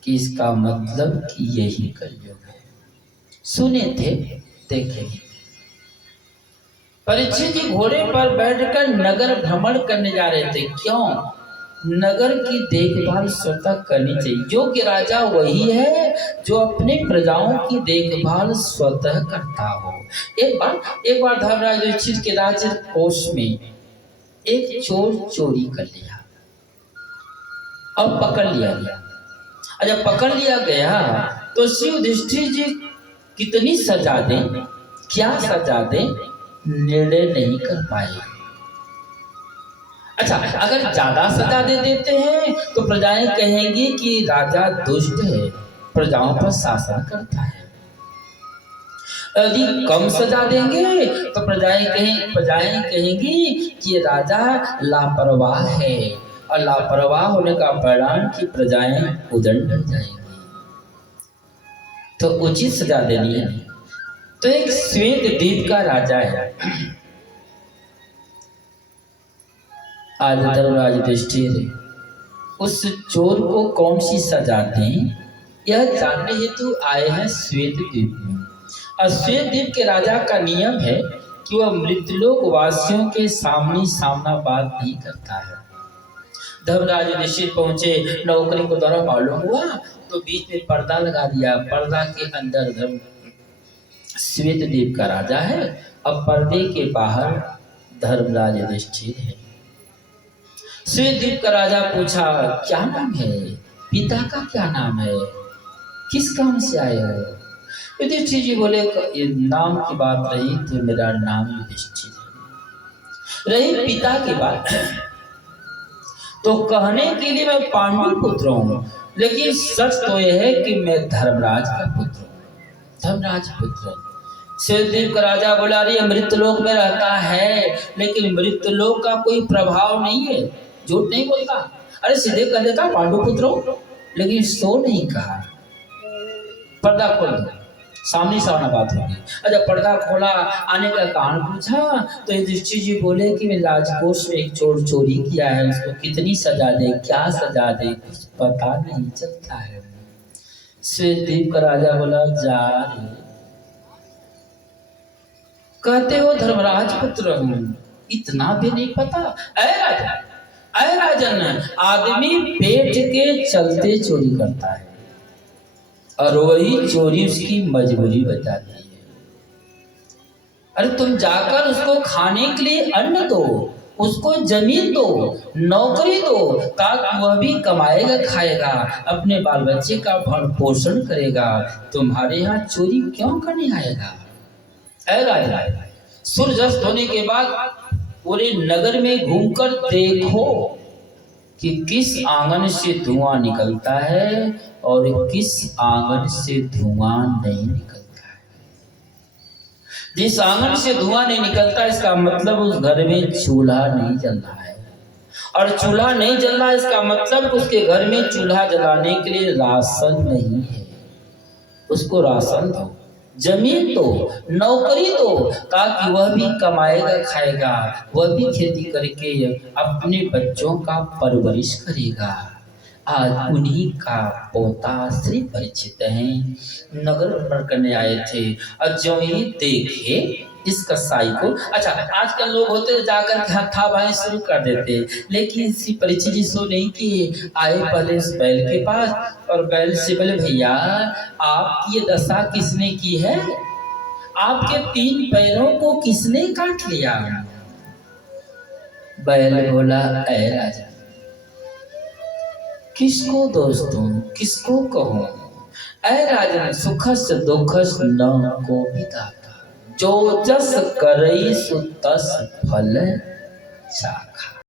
कि इसका मतलब कि यही कलयुग है। सुने थे, देखे। परीक्षित जी घोड़े पर बैठकर नगर भ्रमण करने जा रहे थे। क्यों? नगर की देखभाल स्वतः करनी चाहिए। योग्य राजा वही है जो अपने प्रजाओं की देखभाल स्वतः करता हो। एक बार धर्मराज युधिष्ठिर के राज्य कोष में एक चोर चोरी कर लिया और पकड़ लिया गया। जब पकड़ लिया गया तो श्री युधिष्ठिर जी कितनी सजा दें, क्या सजा दें, निर्णय नहीं कर पाए। अच्छा, अगर ज्यादा सजा दे देते हैं तो प्रजाएं कहेंगी कि राजा दुष्ट है, प्रजाओं पर शासन करता है। यदि कम सजा देंगे तो प्रजाएं कहेंगी कि राजा लापरवाह है, और लापरवाह होने का परिणाम कि प्रजाएं उदंड हो जाएंगी। तो उचित सजा देनी है। तो एक श्वेत द्वीप का राजा है। आज धर्मराज युधिष्ठिर उस चोर को कौन सी सजा दें, यह जानने हेतु आए हैं श्वेत द्वीप में। और श्वेत द्वीप के राजा का नियम है कि वह मृतलोक वासियों के सामने सामना बात नहीं करता है। धर्मराज युधिष्ठिर पहुंचे, नौकरी को द्वारा मालूम हुआ तो बीच में पर्दा लगा दिया। पर्दा के अंदर श्वेत द्वीप का राजा है, अब पर्दे के बाहर धर्मराज युधिष्ठिर है। श्वेत द्वीप का राजा पूछा, क्या नाम है? पिता का क्या नाम है? किस काम से आए हो? युधिष्ठिर जी बोले, नाम की बात रही तो मेरा नाम युधिष्ठिर है। रही पिता की बात तो कहने के लिए मैं पांडु पुत्र हूं, लेकिन सच तो यह है कि मैं धर्मराज का पुत्र हूं। धर्मराज पुत्र। श्वेतद्वीप का राजा बोला, अरे मृतलोक में रहता है, लेकिन मृतलोक का कोई प्रभाव नहीं है, झूठ नहीं बोलता। अरे सीधे कर देता पांडुपुत्रों, लेकिन सो नहीं कहा। पर्दा खोल दो, सामने सामने बात होगी। अच्छा पर्दा खोला, आने का कारण पूछा तो युधिष्ठिर जी बोले कि मैं राजकोष में एक चोर चोरी किया है, उसको कितनी सजा दे, क्या सजा दे, कुछ पता नहीं चलता है। श्वेतद्वीप का राजा बोला जा रे, कहते हो धर्मराज पुत्र हूं, इतना भी नहीं पता। ऐ राजा, ऐ राजन, आदमी पेट के चलते चोरी करता है और वही चोरी उसकी मजबूरी बताती है। अरे तुम जाकर उसको खाने के लिए अन्न दो, उसको जमीन दो, नौकरी दो, ताकि वह भी कमाएगा, खाएगा, अपने बाल बच्चे का भरण पोषण करेगा, तुम्हारे यहाँ चोरी क्यों करने आएगा। ऐ राजा, सूर्य अस्त होने के बाद पूरे नगर में घूमकर देखो कि किस आंगन से धुआं निकलता है और किस आंगन से धुआं नहीं निकलता है। जिस आंगन से धुआं नहीं निकलता इसका मतलब उस घर में चूल्हा नहीं जल रहा है, और चूल्हा नहीं जल रहा इसका मतलब उसके घर में चूल्हा जलाने के लिए राशन नहीं है। उसको राशन दो, जमीन दो, नौकरी दो, ताकि वह भी कमाएगा, खाएगा, वह भी खेती करके अपने बच्चों का परवरिश करेगा। आज उन्हीं का पोता श्री परिचित हैं, नगर भ्रमण करने आए थे और जो ही देखे इस कसाई को। अच्छा आजकल लोग होते जाकर के हत्था बाएं शुरू कर देते, लेकिन श्री परिचित जी सो नहीं कि आए पहले उस बैल के पास और बैल से बोले भैया आपकी ये दशा किसने की है, आपके 3 पैरों को किसने काट लिया। बैल बोला ऐ राजा, किसको दोस्तों, किसको कहूं, ऐ राजन सुखस दुखस न को विदाता, जो जस करई सो तस फल चाखा।